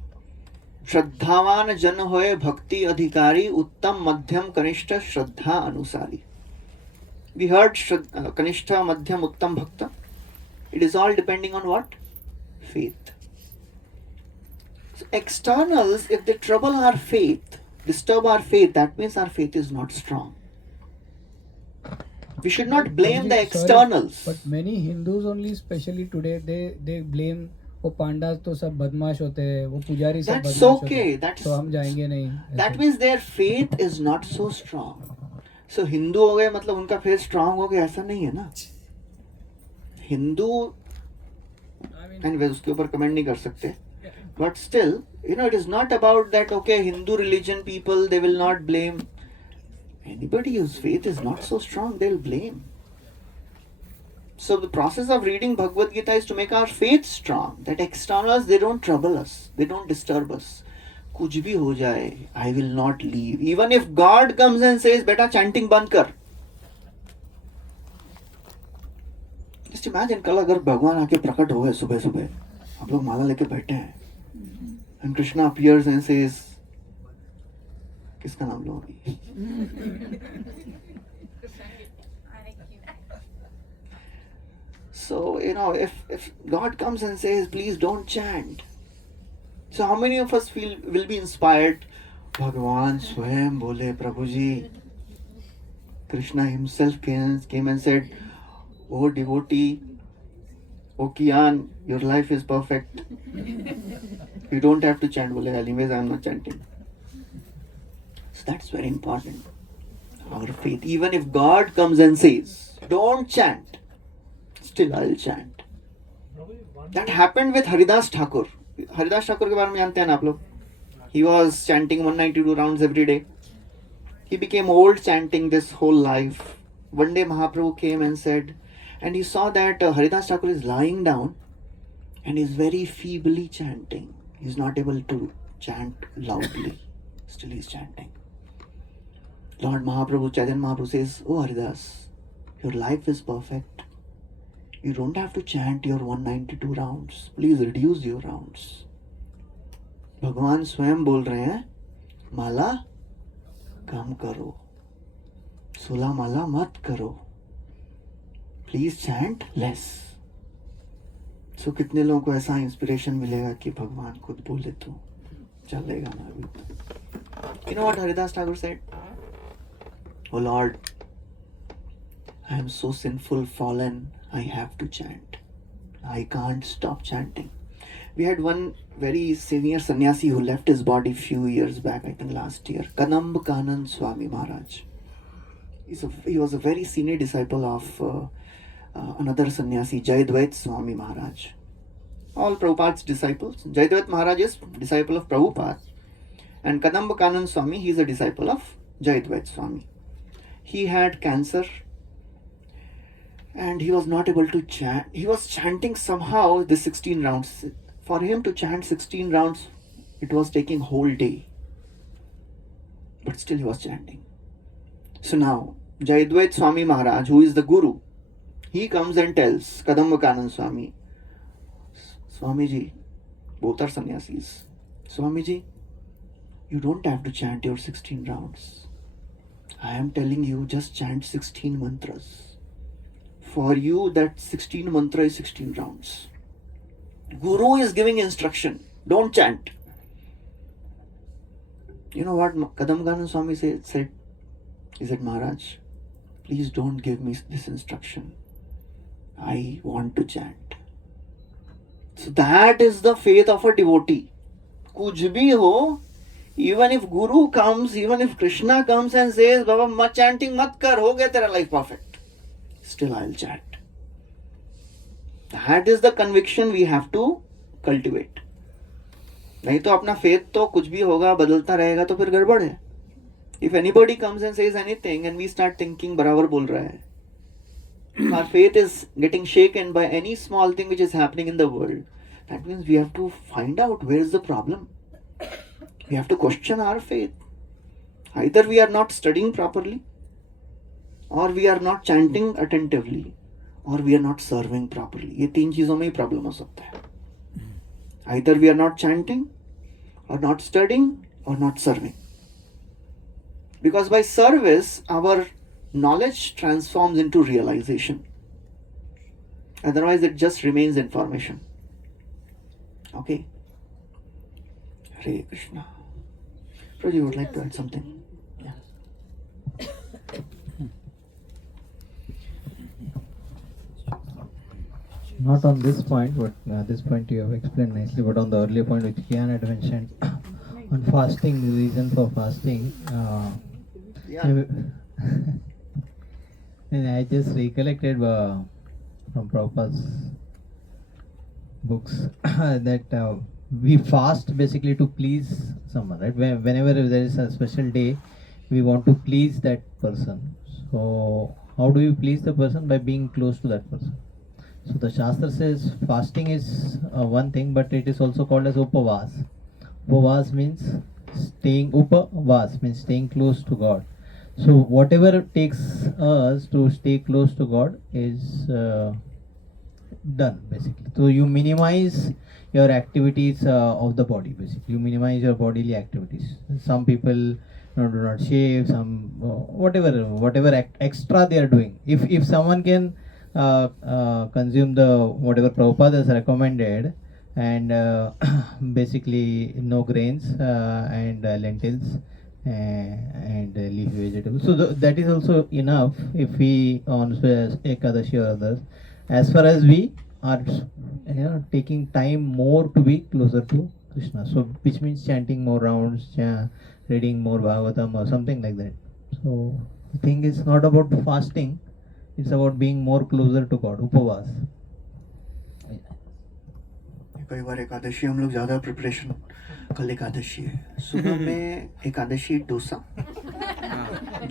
श्रद्धावान जन होए भक्ति अधिकारी उत्तम मध्यम कनिष्ठ श्रद्धा अनुसारी. We heard kanishta madhyam uttam bhakta. It is all depending on what? Faith. So externals, if they trouble our faith, disturb our faith, that means our faith is not strong. We should not blame the Sorry, externals. but many Hindus only, especially today, they blame वो pandas तो सब बदमाश होते हैं, वो पुजारी सब That's बदमाश होते okay. हैं, That's तो हम जाएंगे नहीं. that ऐसे. means their faith is not so strong. So Hindu हो गए मतलब उनका faith strong हो गया, ऐसा नहीं है ना. हिंदू एंड वे उसके ऊपर कमेंट नहीं कर सकते, but still, it is not about that. Okay, Hindu religion people, they will not blame anybody whose faith is not so strong. They'll blame. So the process of reading Bhagavad Gita is to make our faith strong. That externals, they don't trouble us, they don't disturb us. कुछ भी हो जाए, I will not leave. Even if God comes and says, बेटा chanting बंद कर. Just imagine कल अगर भगवान आके प्रकट हो गए सुबह सुबह, आप लोग माला लेके बैठे हैं, and Krishna appears and says, किसका नाम लो अभी? So, if God comes and says, please don't chant. So how many of us will be inspired? Bhagavan स्वयं बोले प्रभु जी. Krishna himself came and said, oh devotee, oh Kian, your life is perfect. You don't have to chant. बोले anyways I am not chanting. So that's very important. Our faith. Even if God comes and says, don't chant, still I'll chant. That happened with Haridas Thakur. Haridas Thakur के बारे में जानते हैं ना आप लोग? He was chanting 192 rounds every day. He became old chanting this whole life. One day Mahaprabhu came and said, and he saw that Haridas Thakur is lying down and is very feebly chanting. He's not able to chant loudly. Still he's chanting. Lord Mahaprabhu, Chaitanya Mahaprabhu says, oh Haridas, your life is perfect. You don't have to chant your 192 rounds. Please reduce your rounds. भगवान स्वयं बोल रहे हैं, माला कम करो, 16 माला मत करो. Please chant less. So कितने लोगों को ऐसा इंस्पिरेशन मिलेगा कि भगवान खुद बोले तो चलेगा ना अभी. You know what Haridas Thakur said? Oh Lord, I am so sinful, fallen, I have to chant. I can't stop chanting. We had one very senior sannyasi who left his body few years back, I think last year, Kadamba Kanand Swami Maharaj. He was a very senior disciple of another sannyasi, Jayadvait Swami Maharaj. All Prabhupada's disciples. Jayadvait Maharaj is disciple of Prabhupada, and Kadamba Kanand Swami, he is a disciple of Jayadvait Swami. He had cancer and he was not able to chant. He was chanting somehow the 16 rounds. For him to chant 16 rounds, it was taking whole day. But still he was chanting. So now, Jayadvait Swami Maharaj, who is the Guru, he comes and tells Kadamba Kanand Swami, Swamiji, both are sannyasis. Swamiji, you don't have to chant your 16 rounds. I am telling you, just chant 16 mantras. For you, that 16 mantra is 16 rounds. Guru is giving instruction. Don't chant. You know what Kadamba Kanand Swami said? He said, Maharaj, please don't give me this instruction. I want to chant. So that is the faith of a devotee. Kuch bhi ho, even if Guru comes, even if Krishna comes and says, Baba, mat chanting mat kar, ho gaya tera life perfect. Still I'll chant. That is the conviction we have to cultivate. नहीं तो अपना faith तो कुछ भी होगा बदलता रहेगा तो फिर गड़बड़ है. If anybody comes and says anything and we start thinking बराबर बोल रहा है, our faith is getting shaken by any small thing which is happening in the world. That means we have to find out where is the problem. We have to question our faith. Either we are not studying properly, or we are not chanting attentively, or we are not serving properly. ये तीन चीजों में ही problem हो सकता है. Either we are not chanting, or not studying, or not serving. Because by service, our knowledge transforms into realization. Otherwise, it just remains information. Okay? Hare Krishna. Prabhu, you would like to add something? Yeah. Not on this point, but this point you have explained nicely, but on the earlier point which Kian had mentioned on fasting, the reason for fasting. And I just recollected from Prabhupada's books that we fast basically to please someone, right? Whenever there is a special day, we want to please that person. So how do you please the person? By being close to that person. So the Shastra says fasting is one thing, but it is also called as upavas. Upavas means staying close to God. So whatever takes us to stay close to God is done basically. So you minimize your activities of the body basically. You minimize your bodily activities. Some people do not shave, some whatever extra they are doing. If someone can consume the whatever Prabhupada has recommended, and basically no grains and lentils and leafy vegetables. So that is also enough if we on Ekadashi or others. As far as we are taking time more to be closer to Krishna. So which means chanting more rounds, reading more Bhagavatam or something like that. So the thing is not about fasting, it's about being more closer to God, upavas. कई बार एकादशी हम लोग ज़्यादा preparation, कल एकादशी है, सुबह में एकादशी डोसा,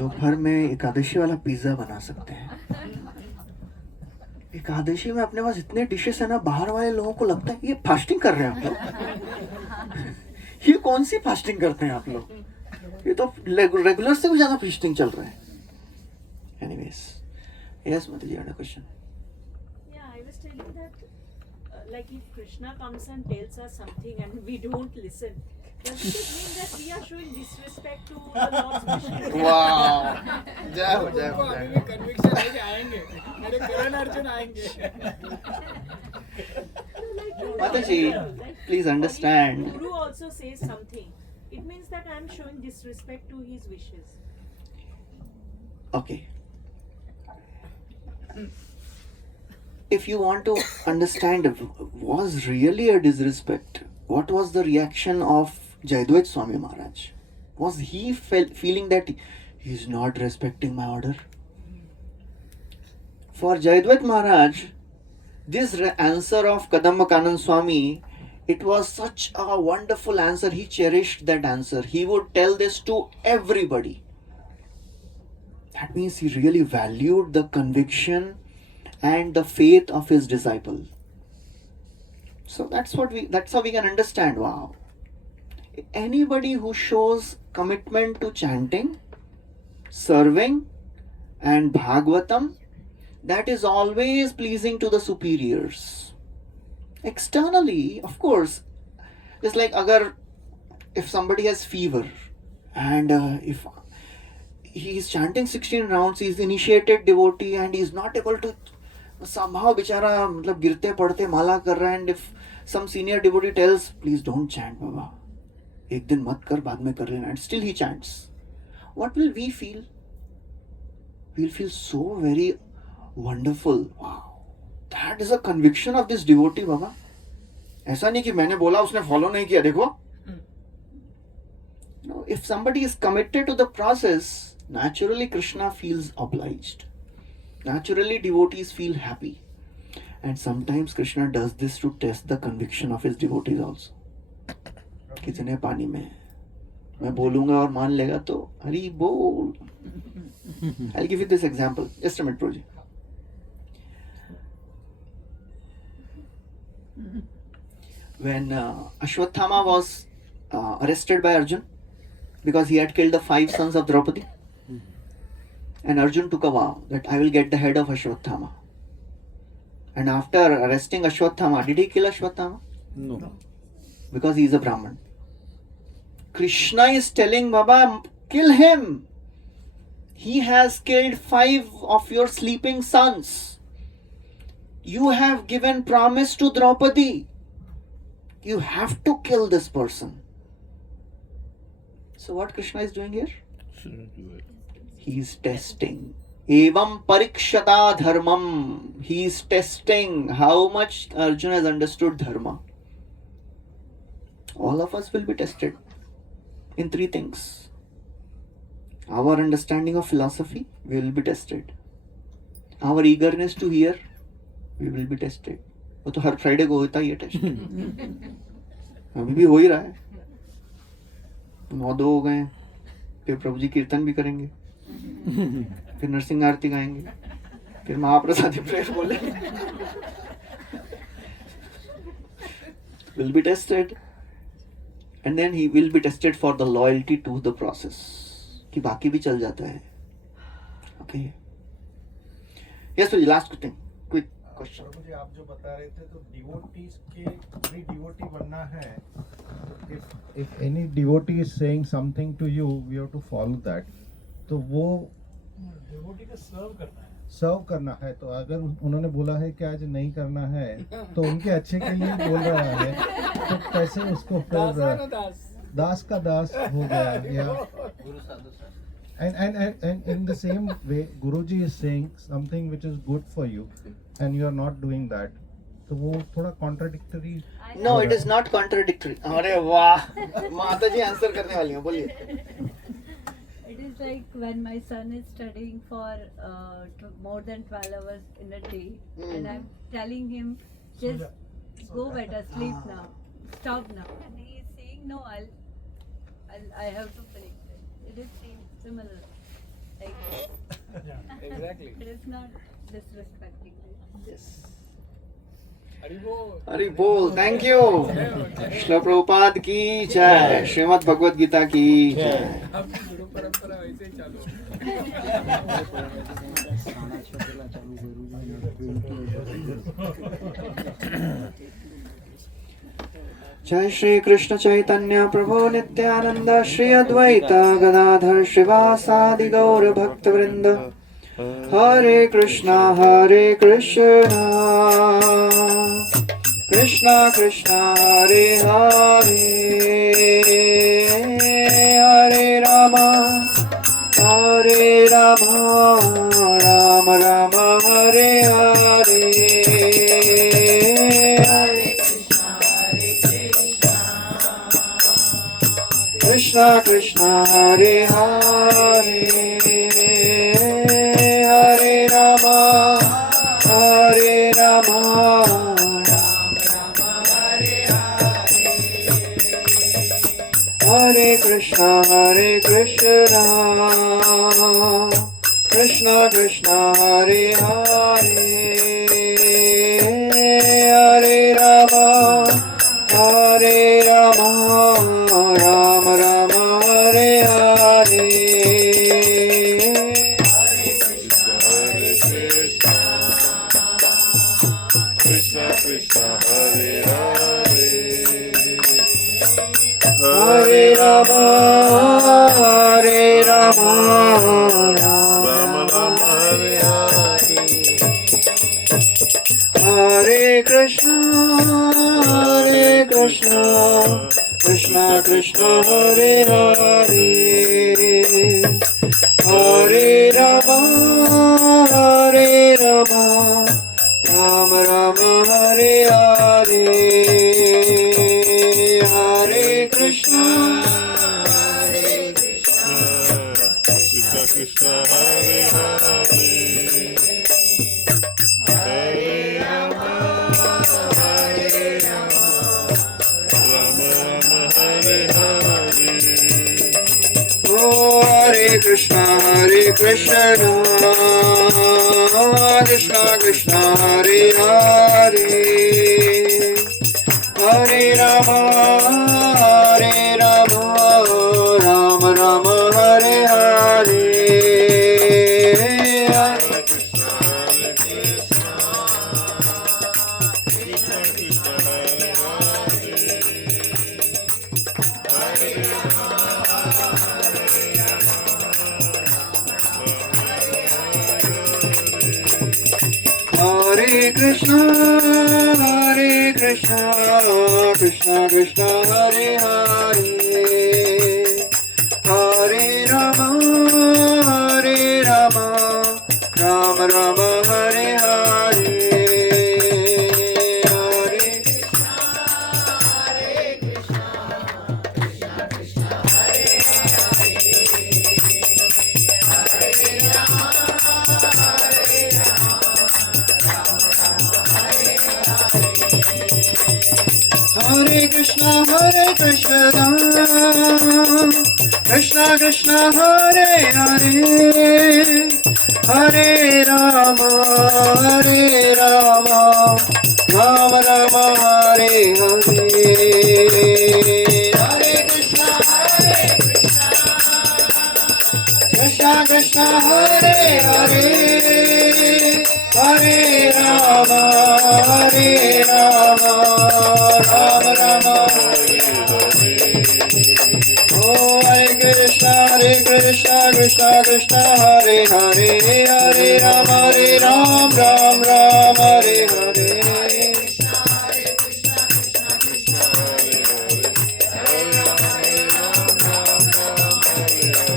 दोपहर में एकादशी वाला पिज़्ज़ा बना सकते हैं. एकादशी में अपने पास इतने डिशेस है ना, बाहर वाले लोगों को लगता है ये फास्टिंग कर रहे हैं आप लोग. ये कौन सी फास्टिंग करते हैं आप लोग? ये तो रेगुलर से भी ज़्यादा फास्टिंग चल रहा है. Anyways, yes, Mataji, you had a question. Yeah, I was telling that, like if Krishna comes and tells us something and we don't listen, does it mean that we are showing disrespect to the Lord's mission? Wow. जय हो, जय हो, जय हो. Conviction है कि आएंगे, मेरे करण अर्जुन आएंगे. Mataji, please understand. Guru also says something. It means that I am showing disrespect to his wishes. Okay. if you want to understand, was really a disrespect, what was the reaction of Jayadvaita Swami Maharaj? Was he feeling that he is not respecting my order? For Jayadvaita Maharaj, this answer of Kadamba Kanand Swami, it was such a wonderful answer. He cherished that answer. He would tell this to everybody. That means he really valued the conviction and the faith of his disciple. So that's how we can understand. Wow. Anybody who shows commitment to chanting, serving, and Bhagavatam, that is always pleasing to the superiors. Externally, of course, just like if somebody has fever and if he is chanting 16 rounds, he is initiated devotee and he is not able to, somehow बिचारा मतलब गिरते पड़ते माला कर रहा है, and if some senior devotee tells, please don't chant बाबा, एक दिन मत कर, बाद में कर लेना, and still he chants, what will we feel? We'll feel so very wonderful. Wow, that is a conviction of this devotee बाबा. ऐसा नहीं कि मैंने बोला उसने follow नहीं किया, देखो. No, if somebody is committed to the process, naturally Krishna feels obliged. Naturally devotees feel happy. And sometimes Krishna does this to test the conviction of his devotees also. कितने पानी में मैं बोलूंगा और मान लेगा तो हरि बोल. I'll give you this example. Just a minute, Proji. When Ashwatthama was arrested by Arjun because he had killed the 5 sons of Draupadi, and Arjun took a vow that I will get the head of Ashwatthama. And after arresting Ashwatthama, did he kill Ashwatthama? No. Because he is a Brahman. Krishna is telling Baba, kill him. He has killed 5 of your sleeping sons. You have given promise to Draupadi. You have to kill this person. So what Krishna is doing here? Shouldn't do it. He is testing. Evam parikshata dharmam. He is testing how much Arjuna has understood dharma. All of us will be tested in 3 things. Our understanding of philosophy, we will be tested. Our eagerness to hear, we will be tested. वो तो हर Friday को होता ही है test. अभी भी हो ही रहा है. 9-2 हो गए, फिर प्रभु जी कीर्तन भी करेंगे, फिर नरसिंह आरती गाएंगे, फिर महाप्रसादी प्रेयर बोलेंगे. Will be tested, and then he will be tested for the loyalty to the process. कि बाकी भी चल जाता है. Okay. Yes, please. Last thing. Quick question. प्रभु जी आप जो बता रहे थे तो डिवोटीज के भी डिवोटी बनना है. If any devotee is saying something to you, we have to follow that. तो वो डिवोटी को सर्व करना है. तो अगर उन्होंने बोला है कि आज नहीं करना है तो उनके अच्छे के लिए बोल रहा है, तो कैसे उसको फिर दास का दास हो गया. या and in the same way Guruji is saying something which is good for you and you are not doing that, तो वो थोड़ा contradictory. No, it is not contradictory. अरे वाह, माता जी आंसर करने वाली हैं, बोलिए. It is like when my son is studying for more than 12 hours in a day, and I'm telling him, just go better, sleep now, stop now, and he is saying, no, I have to finish it. It is similar, like Yeah, exactly. it is not disrespecting me. Yes. हरिबो Hari बोल. Thank you. Srila Prabhupada की जय. श्रीमद् भगवद गीता की जय. आपकी गुरु परंपरा वैसे ही चालू है. जय श्री कृष्ण चैतन्य प्रभु नित्यानंद श्री अद्वैत गदाधर श्रीवासादि गौर भक्त वृंद. हरे कृष्णा कृष्णा कृष्णा हरे हरे, हरे Rama Ram Ram Hare Hare. Krishna Krishna Hare Hare, Hare Rama, Hare Rama, Hare Krishna, Krishna Krishna, Hare Hare, Hare Rama, Hare Rama, Rama Rama, Hare Hare. Krishna Krishna Hare Hare, Hare Rama, Hare Rama, Rama Rama Hare Hare, Hare Krishna, Krishna Krishna, Hare Hare, Hare Rama, Rama Rama, Hare Hare, Hare Krishna, Krishna Krishna Hare Hare, Hare Rama, Rama Rama Hare Hare, Oh, Hare Krishna, Krishna Krishna, Hare Hare, Hare Rama, Rama Rama, Hare Hare, Hare Krishna, Krishna Krishna Hare Hare, Hare Hare Krishna, Krishna Krishna, Hare Hare, Hare Rama, Rama Rama, Hare Hare, Hare Hare Krishna, Krishna Krishna, Hare Hare, Hare Rama, Rama Rama, Hare Hare, Hare Krishna, Krishna Krishna, Hare Hare, Hare Rama, Rama Rama, Oh, Hare Krishna, Krishna Krishna, Hare Hare, Hare Rama, Ram Ram, Hare Hare.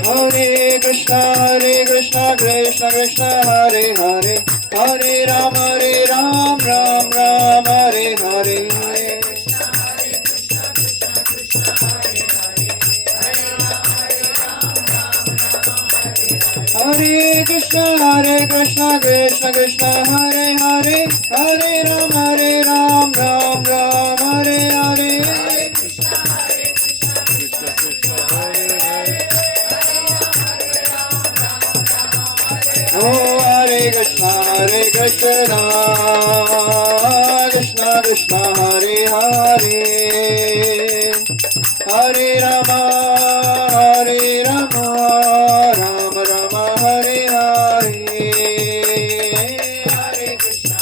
Hare Krishna, Krishna Krishna, Hare Hare, Hare Ram, Ram Ram, Hare Hare. Hare Krishna, Krishna Krishna, Hare Hare, Hare Ram, Ram Ram, Hare Hare. Oh, Hare Krishna, Krishna Krishna, Hare Hare, Hare Rama, Rama Rama, Hare Hare, Hare Krishna,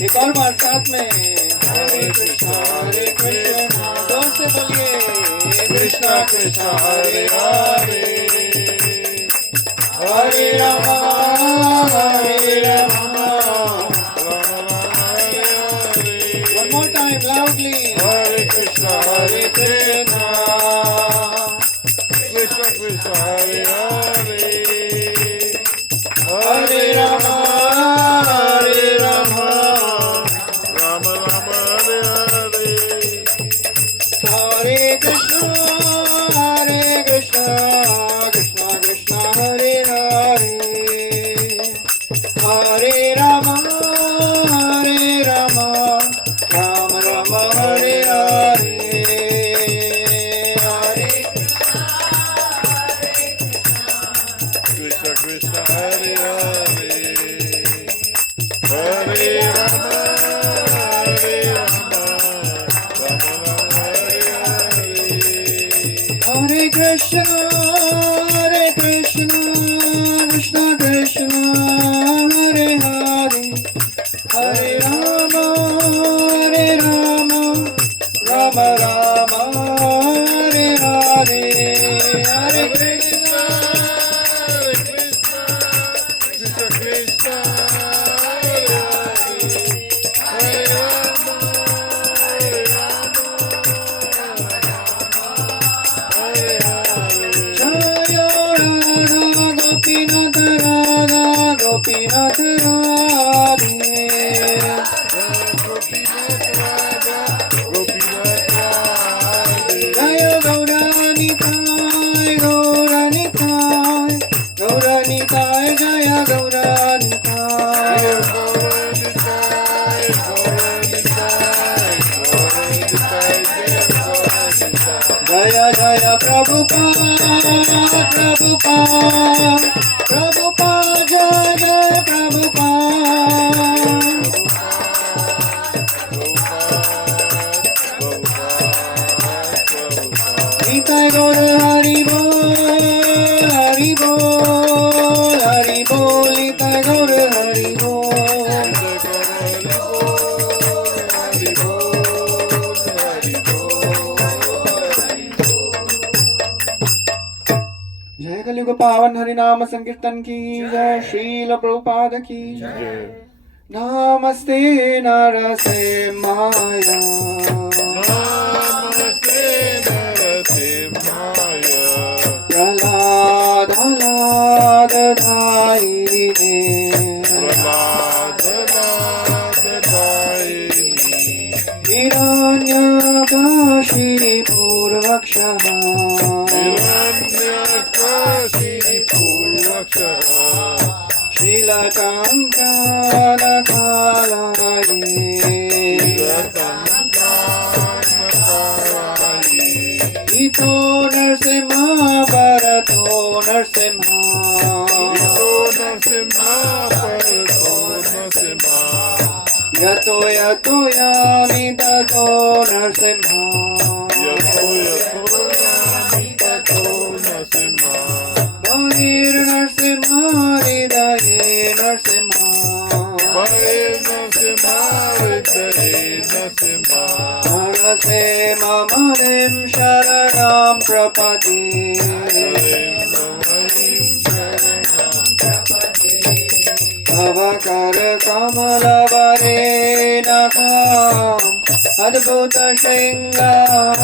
एक और बार साथ में हरे कृष्णा जोर से बोलिए Krishna Krishna Hare Hare Hare Rama one more time loudly Hare Krishna Krishna Krishna Hare Hare Rama, Hare Rama, Rama Rama, Hare Hare. Hare Krishna, Krishna Krishna, Hare Hare. Hare Rama, Rama Rama, Hare Hare. Hare Krishna Krishna, Hare Hare. Hare Rama, Rama Rama, Hare Hare. Hare Krishna, Krishna Krishna, Hare Hare. Hare Rama, Rama Rama, Hare Hare. Hare Krishna, Krishna Krishna, Hare Hare. Hare Rama, Hare Hare. Jaya Radha Gopinath Radha Gopinath Radhe. Gopinath Radha, Gopinath Radhe. Jaya Gauranitai, Gauranitai, Gauranitai, Jaya Gauranitai. Gauranitai, Gauranitai, Gauranitai, Gauranitai. Jaya Jaya Prabhupada, Prabhupada, Prabhupada, Jaya Jaya Prabhupada. Nitai Gaur Hari Bol, Hari Bol, Hari Bol, Nitai Gaur Hari Bol. जय कलयुग पावन हरि नाम संकीर्तन की जय, श्रील प्रभुपाद की जय। नमस्ते नरसिंहाय, नमस्ते नरसिंहाय, प्रहलाद दायिने, प्रहलाद दायिनी, हिरण्यकशिपूर्वक्षः, हिरण्यकशिपूर्वक्षः, शीलकङ्कालकालये, इतो नरसिंहा भरतो नरसिंहा, इतो नरसिंहा परतो नरसिंहा, यतो यतो यामि ततो नरसिंहा, यतो यतो यामि ततो नरसिंहा, बहिर्नरसिंहा हृदये नरसिंहा, बहिर्नरसिंहा हृदये नरसिंहा, नरसे ममनिं शरणं प्रपदे, तव कर कमलवरेणकाम् अद्भुत शृङ्गार,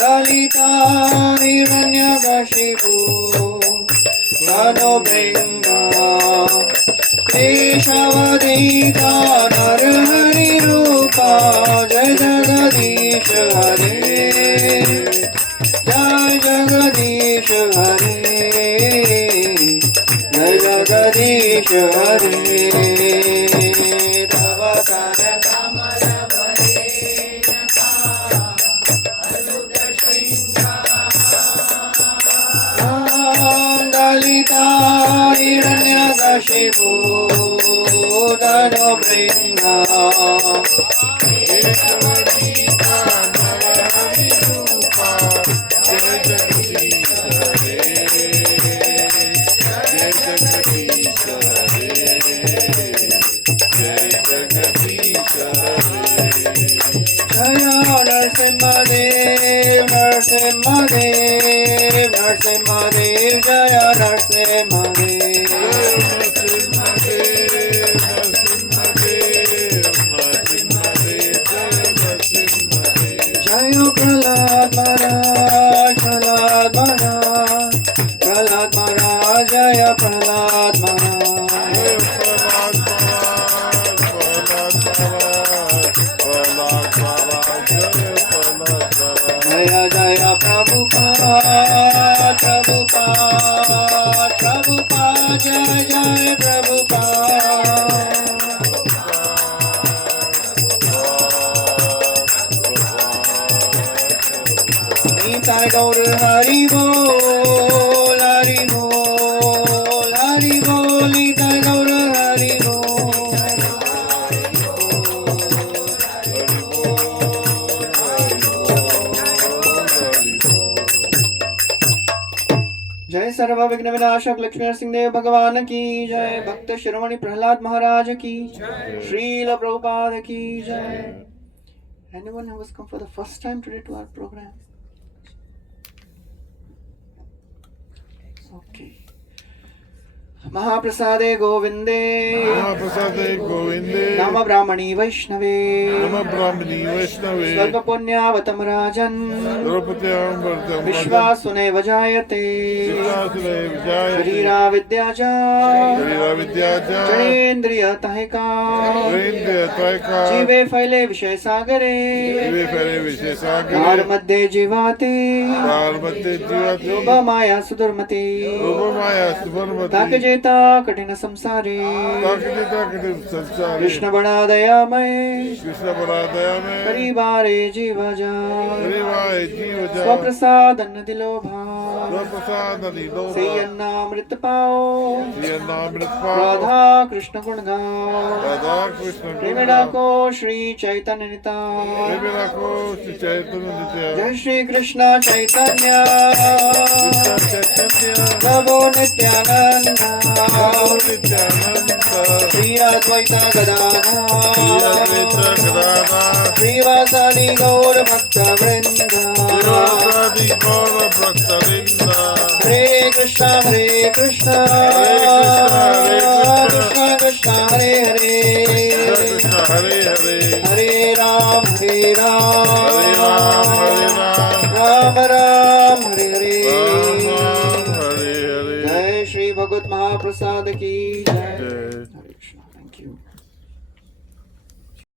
ललिता हिरण्यकशिपु तनुभृङ्गा, केशवदीता नरहरिरूपा, जय जगदीश हरे, जय जगदीश हरे, जय जगदीश हरे। तव कर ललिता हिरण्यकशिपु तनुभृङ्गा, केशवदीता नरहरिरूपा, जय जगदीश हरे, जय जगदीश हरे, जय जगदीश हरे। जय नरसिंहदेव नरसिंहदेव नरसिंहदेव, जय नरसिंहदेव, जय प्रहलाद महाराज, प्रहलाद महाराज, प्रहलाद महाराज, जय प्रहलाद महाराज। जय जय प्रभुपाद, प्रभुपाद, प्रभुपाद, जय जय प्रभुपाद। निताय गौर हरि बोल, हरि बोल, हरि बोल, निताय गौर हरि बोल। जय सर्व विघ्न विनाशक लक्ष्मी नरसिंह देव भगवान की जय। भक्त शिरोमणि प्रहलाद महाराज की जय। श्रील प्रभुपाद की जय। Anyone who has come for the first time today to our program? Okay. महाप्रसादे गोविंदे, महाप्रसादे गोविंदे, नम ब्राह्मणी वैष्णवे, नम ब्राह्मणी वैष्णवे, स्वल्प पुण्यावतम राजन्, द्रौपद्यां वरदं विश्वासुनैव जायते, विश्वासुनैव जायते, शरीरा विद्याजा, शरीराविद्याजा, जनेन्द्रियतहिका, जनेन्द्रियतहिका, जीवे फैले विषय सागरे, जीवे फैले विषय सागरे, द्वार मध्ये जीवाते, द्वार मध्ये जीवाते, लोभ माया सुदुर्मते, लोभ माया सुदुर्मते, ताक जेता कठिन संसारे, संसारे, कृष्ण बड़ा दयामय, कृष्ण बड़ा दयामय, परिवारे जीव जा, परिवारे जीव जा, स्वप्रसाद अन्न दिलो भा, स्वप्रसाद दिलो भा, से अन्नामृत पाओ, से अन्नामृत पाओ, राधा कृष्ण गुण गाओ, राधा कृष्ण प्रेम को श्री चैतन्य निताय, प्रेम को श्री चैतन्य नित्य, जय श्री कृष्ण चैतन्य, प्रभु नित्यानंद, श्री अद्वैत गदाधर, श्रीवासादि गौर भक्त वृंद, हरे कृष्ण कृष्ण कृष्ण हरे हरे, हरे हरे, हरे राम राम राम राम हरे हरे। हरे हरे। जय श्री भगवत महाप्रसाद की जय।